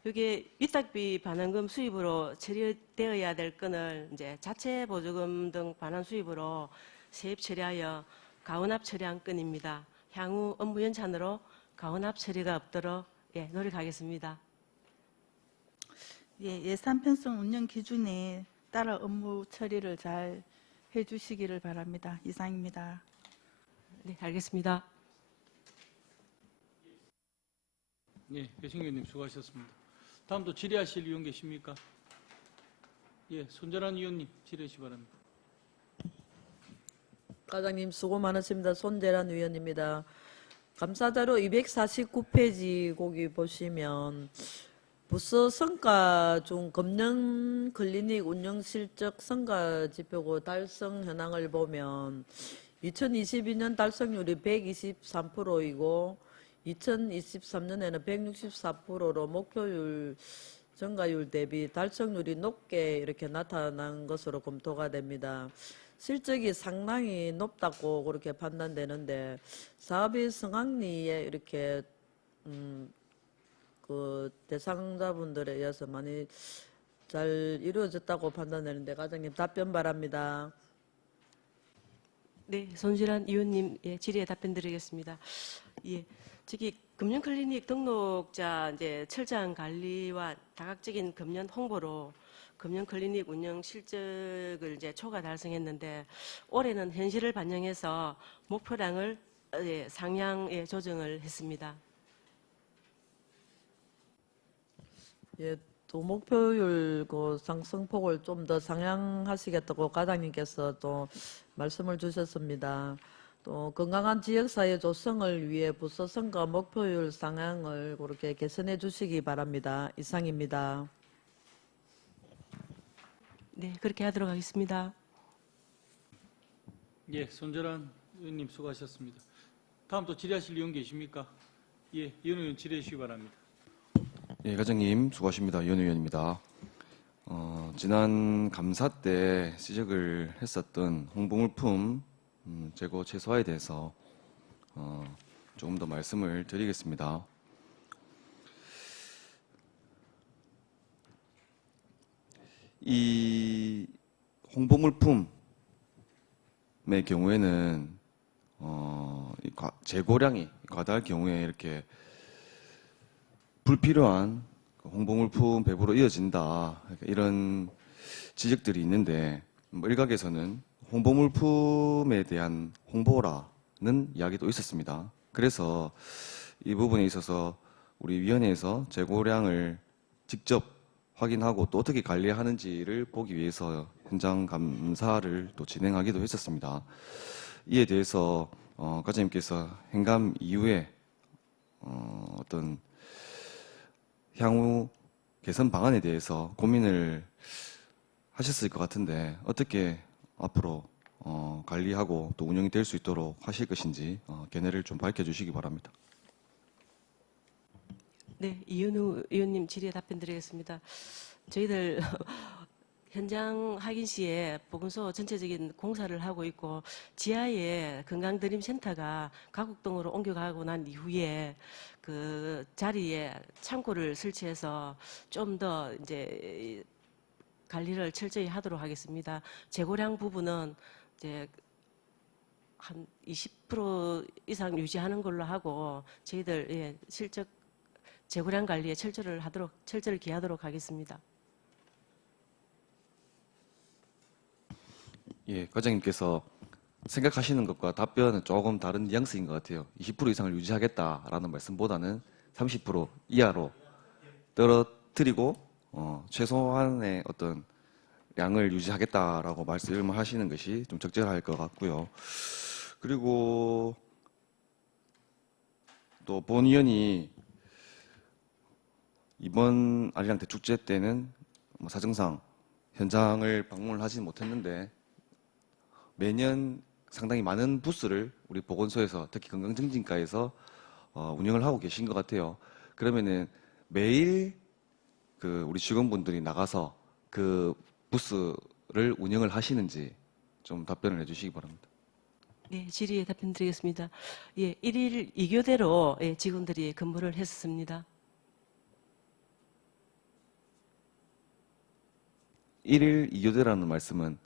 여기 위탁비 반환금 수입으로 처리되어야 될 건을 이제 자체 보조금 등 반환 수입으로 세입 처리하여 가원합 처리한 건입니다. 향후 업무 연찬으로 가원합 처리가 없도록 노력하겠습니다. 예, 예산 편성 운영 기준에 따라 업무 처리를 잘 해주시기를 바랍니다. 이상입니다. 네, 알겠습니다. 예, 배신규 의원님 수고하셨습니다. 다음 또 질의하실 의원 계십니까? 예, 손재란 의원님 질의해 주시기 바랍니다. 과장님 수고 많으십니다. 손재란 의원입니다. 감사자료 249페이지 거기 보시면 부서 성과 중 금년 클리닉 운영 실적 성과 지표고 달성 현황을 보면 2022년 달성률이 123%이고 2023년에는 164%로 목표율 증가율 대비 달성률이 높게 이렇게 나타난 것으로 검토가 됩니다. 실적이 상당히 높다고 그렇게 판단되는데 사업의 성황리에 이렇게 그 대상자분들에 의해서 많이 잘 이루어졌다고 판단되는데 과장님 답변 바랍니다. 네, 손질한 의원님 질의에 답변 드리겠습니다. 예, 저기 금융클리닉 등록자 이제 철저한 관리와 다각적인 금년 홍보로 금융클리닉 운영 실적을 이제 초과 달성했는데 올해는 현실을 반영해서 목표량을 상향 조정을 했습니다. 예, 또 목표율 그 상승폭을 좀 더 상향하시겠다고 과장님께서 또 말씀을 주셨습니다. 또 건강한 지역사회 조성을 위해 부서 성과 목표율 상향을 그렇게 개선해 주시기 바랍니다. 이상입니다. 네, 그렇게 하도록 하겠습니다. 예, 손재란 의원님 수고하셨습니다. 다음 또 질의하실 의원 계십니까? 예, 이현 의원 질의해 주시기 바랍니다. 예, 과장님 수고하십니다. 이현 의원입니다. 지난 감사 때 지적을 했었던 홍보물품 재고 최소화에 대해서 조금 더 말씀을 드리겠습니다. 이 홍보물품의 경우에는 재고량이 과다할 경우에 이렇게 불필요한 홍보물품 배부로 이어진다 이런 지적들이 있는데 일각에서는 홍보물품에 대한 홍보라는 이야기도 있었습니다. 그래서 이 부분에 있어서 우리 위원회에서 재고량을 직접 확인하고 또 어떻게 관리하는지를 보기 위해서 현장 감사를 또 진행하기도 했었습니다. 이에 대해서 과장님께서 행감 이후에 어떤 향후 개선 방안에 대해서 고민을 하셨을 것 같은데 어떻게 앞으로 관리하고 또 운영이 될 수 있도록 하실 것인지 견해를 좀 밝혀주시기 바랍니다. 네, 이현우 의원님 질의에 답변드리겠습니다. 저희들 현장 확인 시에 보건소 전체적인 공사를 하고 있고 지하에 건강드림센터가 가곡동으로 옮겨가고 난 이후에 그 자리에 창고를 설치해서 좀 더 이제 관리를 철저히 하도록 하겠습니다. 재고량 부분은 이제 한 20% 이상 유지하는 걸로 하고 저희들 실적 재고량 관리에 철저를 기하도록 하겠습니다. 예, 과장님께서 생각하시는 것과 답변은 조금 다른 뉘앙스인 것 같아요. 20% 이상을 유지하겠다라는 말씀보다는 30% 이하로 떨어뜨리고 최소한의 어떤 양을 유지하겠다라고 말씀을 하시는 것이 좀 적절할 것 같고요. 그리고 또 본 의원이 이번 아리랑 대축제 때는 사정상 현장을 방문을 하지 못했는데 매년 상당히 많은 부스를 우리 보건소에서 특히 건강증진과에서 운영을 하고 계신 것 같아요. 그러면은 매일 그 우리 직원분들이 나가서 그 부스를 운영을 하시는지 좀 답변을 해주시기 바랍니다. 네, 질의에 답변드리겠습니다. 예, 1일 2교대로 직원들이 근무를 했습니다. 1일 2교대라는 말씀은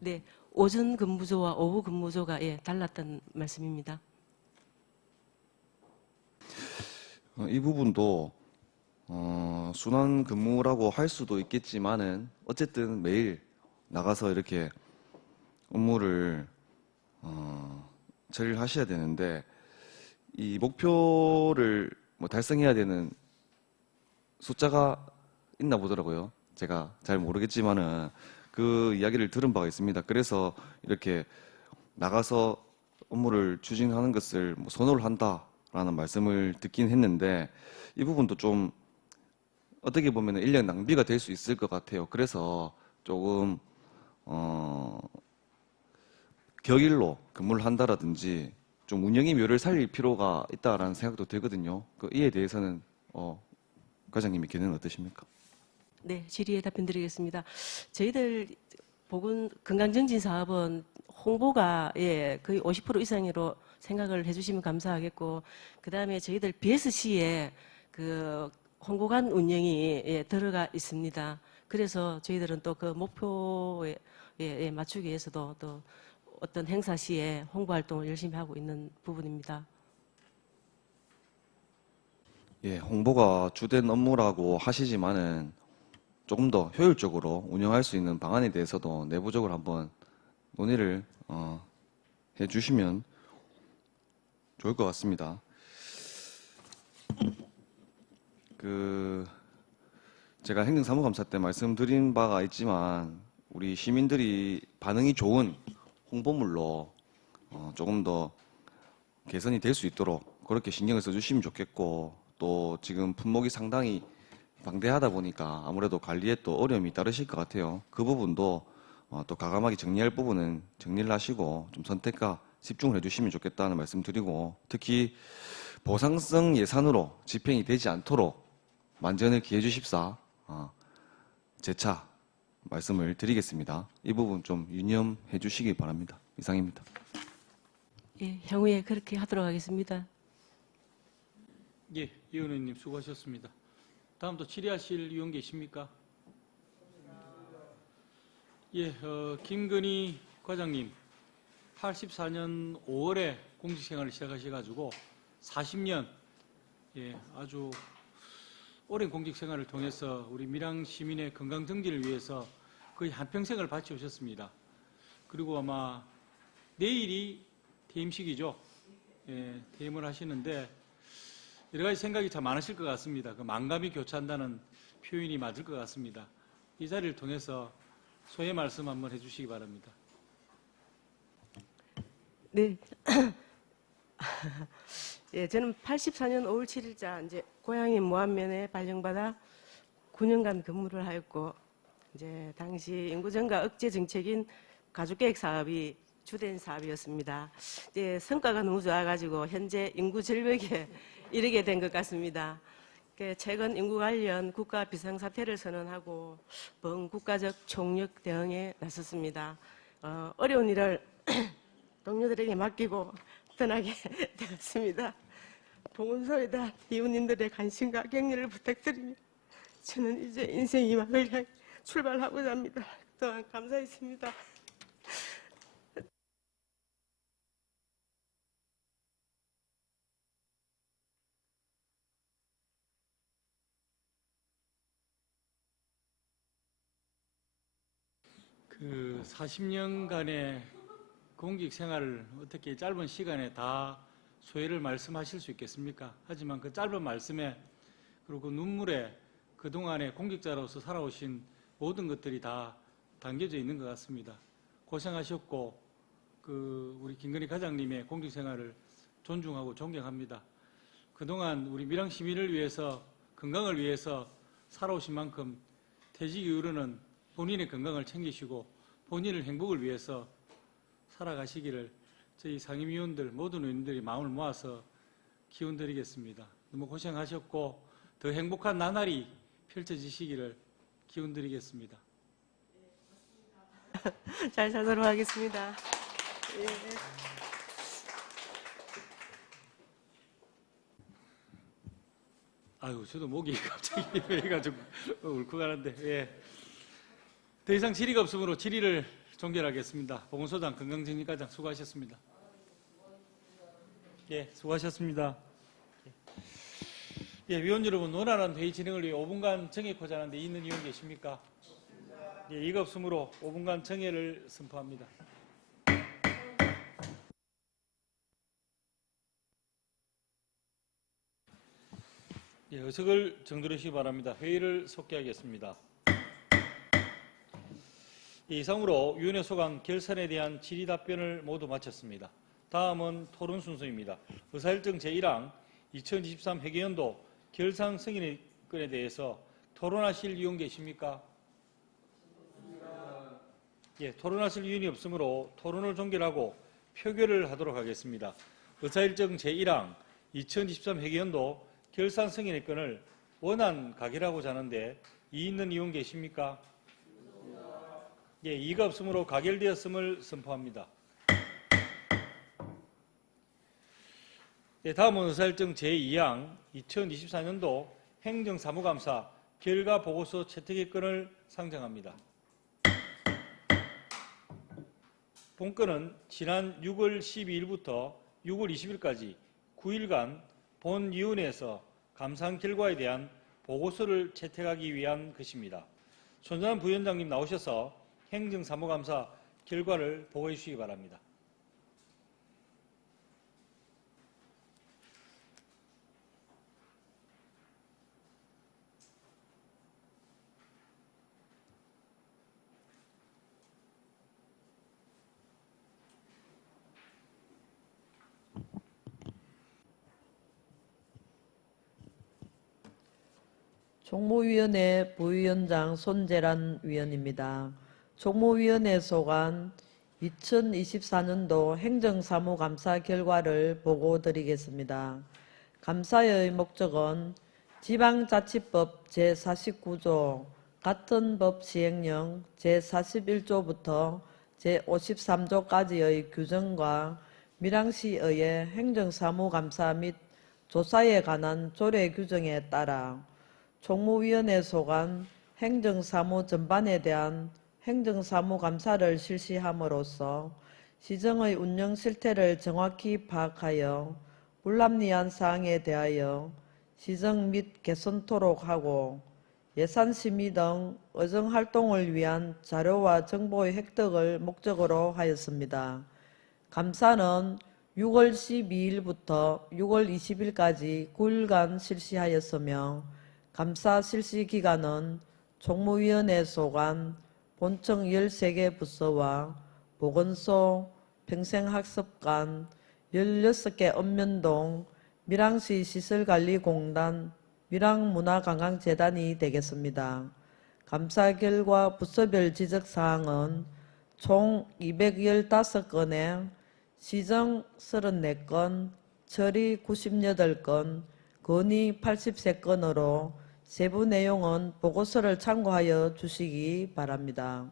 네, 오전 근무조와 오후 근무조가 달랐던 말씀입니다. 이 부분도 순환 근무라고 할 수도 있겠지만은 어쨌든 매일 나가서 이렇게 업무를 처리를 하셔야 되는데 이 목표를 달성해야 되는 숫자가 있나 보더라고요. 제가 잘 모르겠지만은 그 이야기를 들은 바가 있습니다. 그래서 이렇게 나가서 업무를 추진하는 것을 선호를 한다라는 말씀을 듣긴 했는데 이 부분도 좀 어떻게 보면 인력 낭비가 될 수 있을 것 같아요. 그래서 조금 격일로 근무를 한다라든지 좀 운영의 묘를 살릴 필요가 있다라는 생각도 들거든요. 이에 대해서는 과장님의 견해는 어떠십니까? 네, 질의에 답변드리겠습니다. 저희들 건강증진 사업은 홍보가 거의 50% 이상으로 생각을 해주시면 감사하겠고, 그 다음에 저희들 BSC에 그 홍보관 운영이 들어가 있습니다. 그래서 저희들은 또 그 목표에 맞추기 위해서도 또 어떤 행사 시에 홍보 활동을 열심히 하고 있는 부분입니다. 예, 홍보가 주된 업무라고 하시지만은 조금 더 효율적으로 운영할 수 있는 방안에 대해서도 내부적으로 한번 논의를 해주시면 좋을 것 같습니다. 제가 행정사무감사 때 말씀드린 바가 있지만 우리 시민들이 반응이 좋은 홍보물로 조금 더 개선이 될 수 있도록 그렇게 신경을 써주시면 좋겠고 또 지금 품목이 상당히 방대하다 보니까 아무래도 관리에 또 어려움이 따르실 것 같아요. 그 부분도 또 과감하게 정리할 부분은 정리를 하시고 좀 선택과 집중을 해주시면 좋겠다는 말씀 드리고 특히 보상성 예산으로 집행이 되지 않도록 만전을 기해 주십사 재차 말씀을 드리겠습니다. 이 부분 좀 유념해 주시기 바랍니다. 이상입니다. 예, 향후에 그렇게 하도록 하겠습니다. 예, 이 의원님 수고하셨습니다. 다음 또 질의하실 의원 계십니까? 예, 김건희 과장님 84년 5월에 공직생활을 시작하셔가지고 40년 아주 오랜 공직생활을 통해서 우리 밀양 시민의 건강 정진을 위해서 거의 한평생을 바쳐 오셨습니다. 그리고 아마 내일이 퇴임식이죠. 예, 퇴임을 하시는데 여러 가지 생각이 참 많으실 것 같습니다. 그 만감이 교차한다는 표현이 맞을 것 같습니다. 이 자리를 통해서 소회 말씀 한번 해주시기 바랍니다. 네. 예, 저는 84년 5월 7일자 이제 고향인 모안면에 발령받아 9년간 근무를 하였고, 이제 당시 인구 증가 억제 정책인 가족계획 사업이 주된 사업이었습니다. 이제 성과가 너무 좋아가지고 현재 인구 절벽에 이르게 된 것 같습니다. 최근 인구 관련 국가 비상사태를 선언하고 범국가적 총력 대응에 나섰습니다. 어려운 일을 동료들에게 맡기고 떠나게 되었습니다. 보건소에다 이웃님들의 관심과 격려를 부탁드리며 저는 이제 인생 이막을 향해 출발하고자 합니다. 그동안 감사했습니다. 그 40년간의 공직 생활을 어떻게 짧은 시간에 다 소회를 말씀하실 수 있겠습니까? 하지만 그 짧은 말씀에 그리고 그 눈물에 그동안의 공직자로서 살아오신 모든 것들이 다 담겨져 있는 것 같습니다. 고생하셨고 우리 김건희 과장님의 공직 생활을 존중하고 존경합니다. 그동안 우리 밀양 시민을 위해서 건강을 위해서 살아오신 만큼 퇴직 이후로는 본인의 건강을 챙기시고 본인의 행복을 위해서 살아가시기를 저희 상임위원들 모든 의원들이 마음을 모아서 기원드리겠습니다. 너무 고생하셨고 더 행복한 나날이 펼쳐지시기를 기원드리겠습니다. 잘 살도록 하겠습니다. 예. 아유, 저도 목이 갑자기 해가지고 울컥하는데, 예. 더 이상 질의가 없으므로 질의를 종결하겠습니다. 보건소장, 건강정리과장 수고하셨습니다. 예, 수고하셨습니다. 예, 위원 여러분, 원활한 회의 진행을 위해 5분간 정회코자 하는데 있는 위원 계십니까? 예, 이가 없으므로 5분간 정회를 선포합니다. 예, 의석을 정들으시기 바랍니다. 회의를 속개하겠습니다. 이상으로 위원회 소관 결산에 대한 질의 답변을 모두 마쳤습니다. 다음은 토론 순서입니다. 의사일정 제1항 2023 회계연도 결산 승인건에 대해서 토론하실 위원 계십니까? 예, 토론하실 위원이 없으므로 토론을 종결하고 표결을 하도록 하겠습니다. 의사일정 제1항 2023 회계연도 결산 승인의 건을 원안 가결하고자 하는데 이의 있는 위원 계십니까? 예, 이의가 없으므로 가결되었음을 선포합니다. 예, 다음은 의사일정 제2항 2024년도 행정사무감사 결과보고서 채택의 건을 상정합니다. 본건은 지난 6월 12일부터 6월 20일까지 9일간 본위원회에서 감사한 결과에 대한 보고서를 채택하기 위한 것입니다. 손전환 부위원장님 나오셔서 행정사무감사 결과를 보고해 주시기 바랍니다. 종모위원회 부위원장 손재란 위원입니다. 종모위원회 소관 2024년도 행정사무감사 결과를 보고드리겠습니다. 감사의 목적은 지방자치법 제49조 같은 법 시행령 제41조부터 제53조까지의 규정과 밀양시의 행정사무감사 및 조사에 관한 조례 규정에 따라 종무위원회 소관 행정사무 전반에 대한 행정사무감사를 실시함으로써 시정의 운영 실태를 정확히 파악하여 불합리한 사항에 대하여 시정 및 개선토록 하고 예산 심의 등 의정 활동을 위한 자료와 정보의 획득을 목적으로 하였습니다. 감사는 6월 12일부터 6월 20일까지 9일간 실시하였으며 감사 실시 기간은 총무위원회 소관, 본청 13개 부서와 보건소, 평생학습관, 16개 읍면동, 밀양시 시설관리공단, 밀양문화관광재단이 되겠습니다. 감사 결과 부서별 지적사항은 총 215건에 시정 34건, 처리 98건, 건의 83건으로 세부 내용은 보고서를 참고하여 주시기 바랍니다.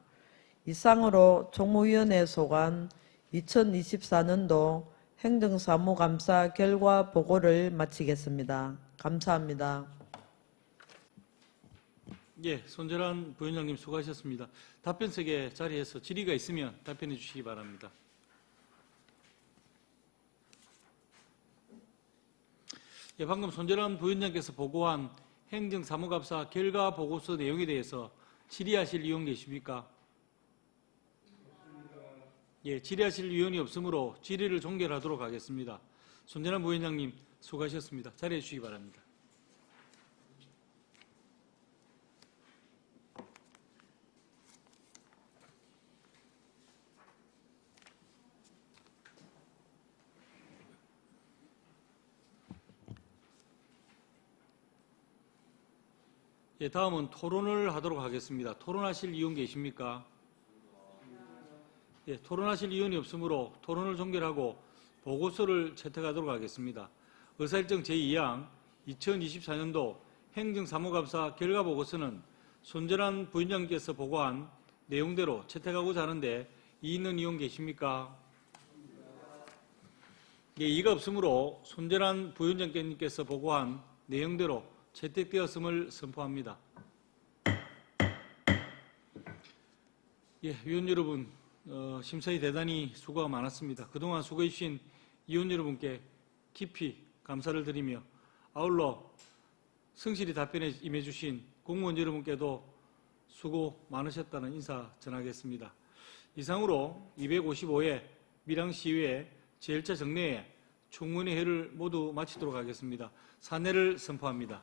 이상으로 총무위원회 소관 2024년도 행정사무감사 결과 보고를 마치겠습니다. 감사합니다. 예, 손재란 부위원장님 수고하셨습니다. 답변석에 자리에서 질의가 있으면 답변해 주시기 바랍니다. 예, 방금 손재란 부위원장께서 보고한 행정사무감사 결과 보고서 내용에 대해서 질의하실 의원 계십니까? 예, 질의하실 의원이 없으므로 질의를 종결하도록 하겠습니다. 손재란 부위원장님 수고하셨습니다. 자리해 주시기 바랍니다. 예, 다음은 토론을 하도록 하겠습니다. 토론하실 의원 계십니까? 예, 토론하실 의원이 없으므로 토론을 종결하고 보고서를 채택하도록 하겠습니다. 의사일정 제2항 2024년도 행정사무감사 결과보고서는 손재란 부위원장께서 보고한 내용대로 채택하고자 하는데 이의 있는 의원 계십니까? 예, 이의가 없으므로 손재란 부위원장께서 보고한 내용대로 채택되었음을 선포합니다. 예, 위원 여러분, 심사위 대단히 수고가 많았습니다. 그동안 수고해 주신 위원 여러분께 깊이 감사를 드리며 아울러 성실히 답변에 임해 주신 공무원 여러분께도 수고 많으셨다는 인사 전하겠습니다. 이상으로 255회 밀양시의회 제1차 정례회 총무회를 모두 마치도록 하겠습니다. 사내를 선포합니다.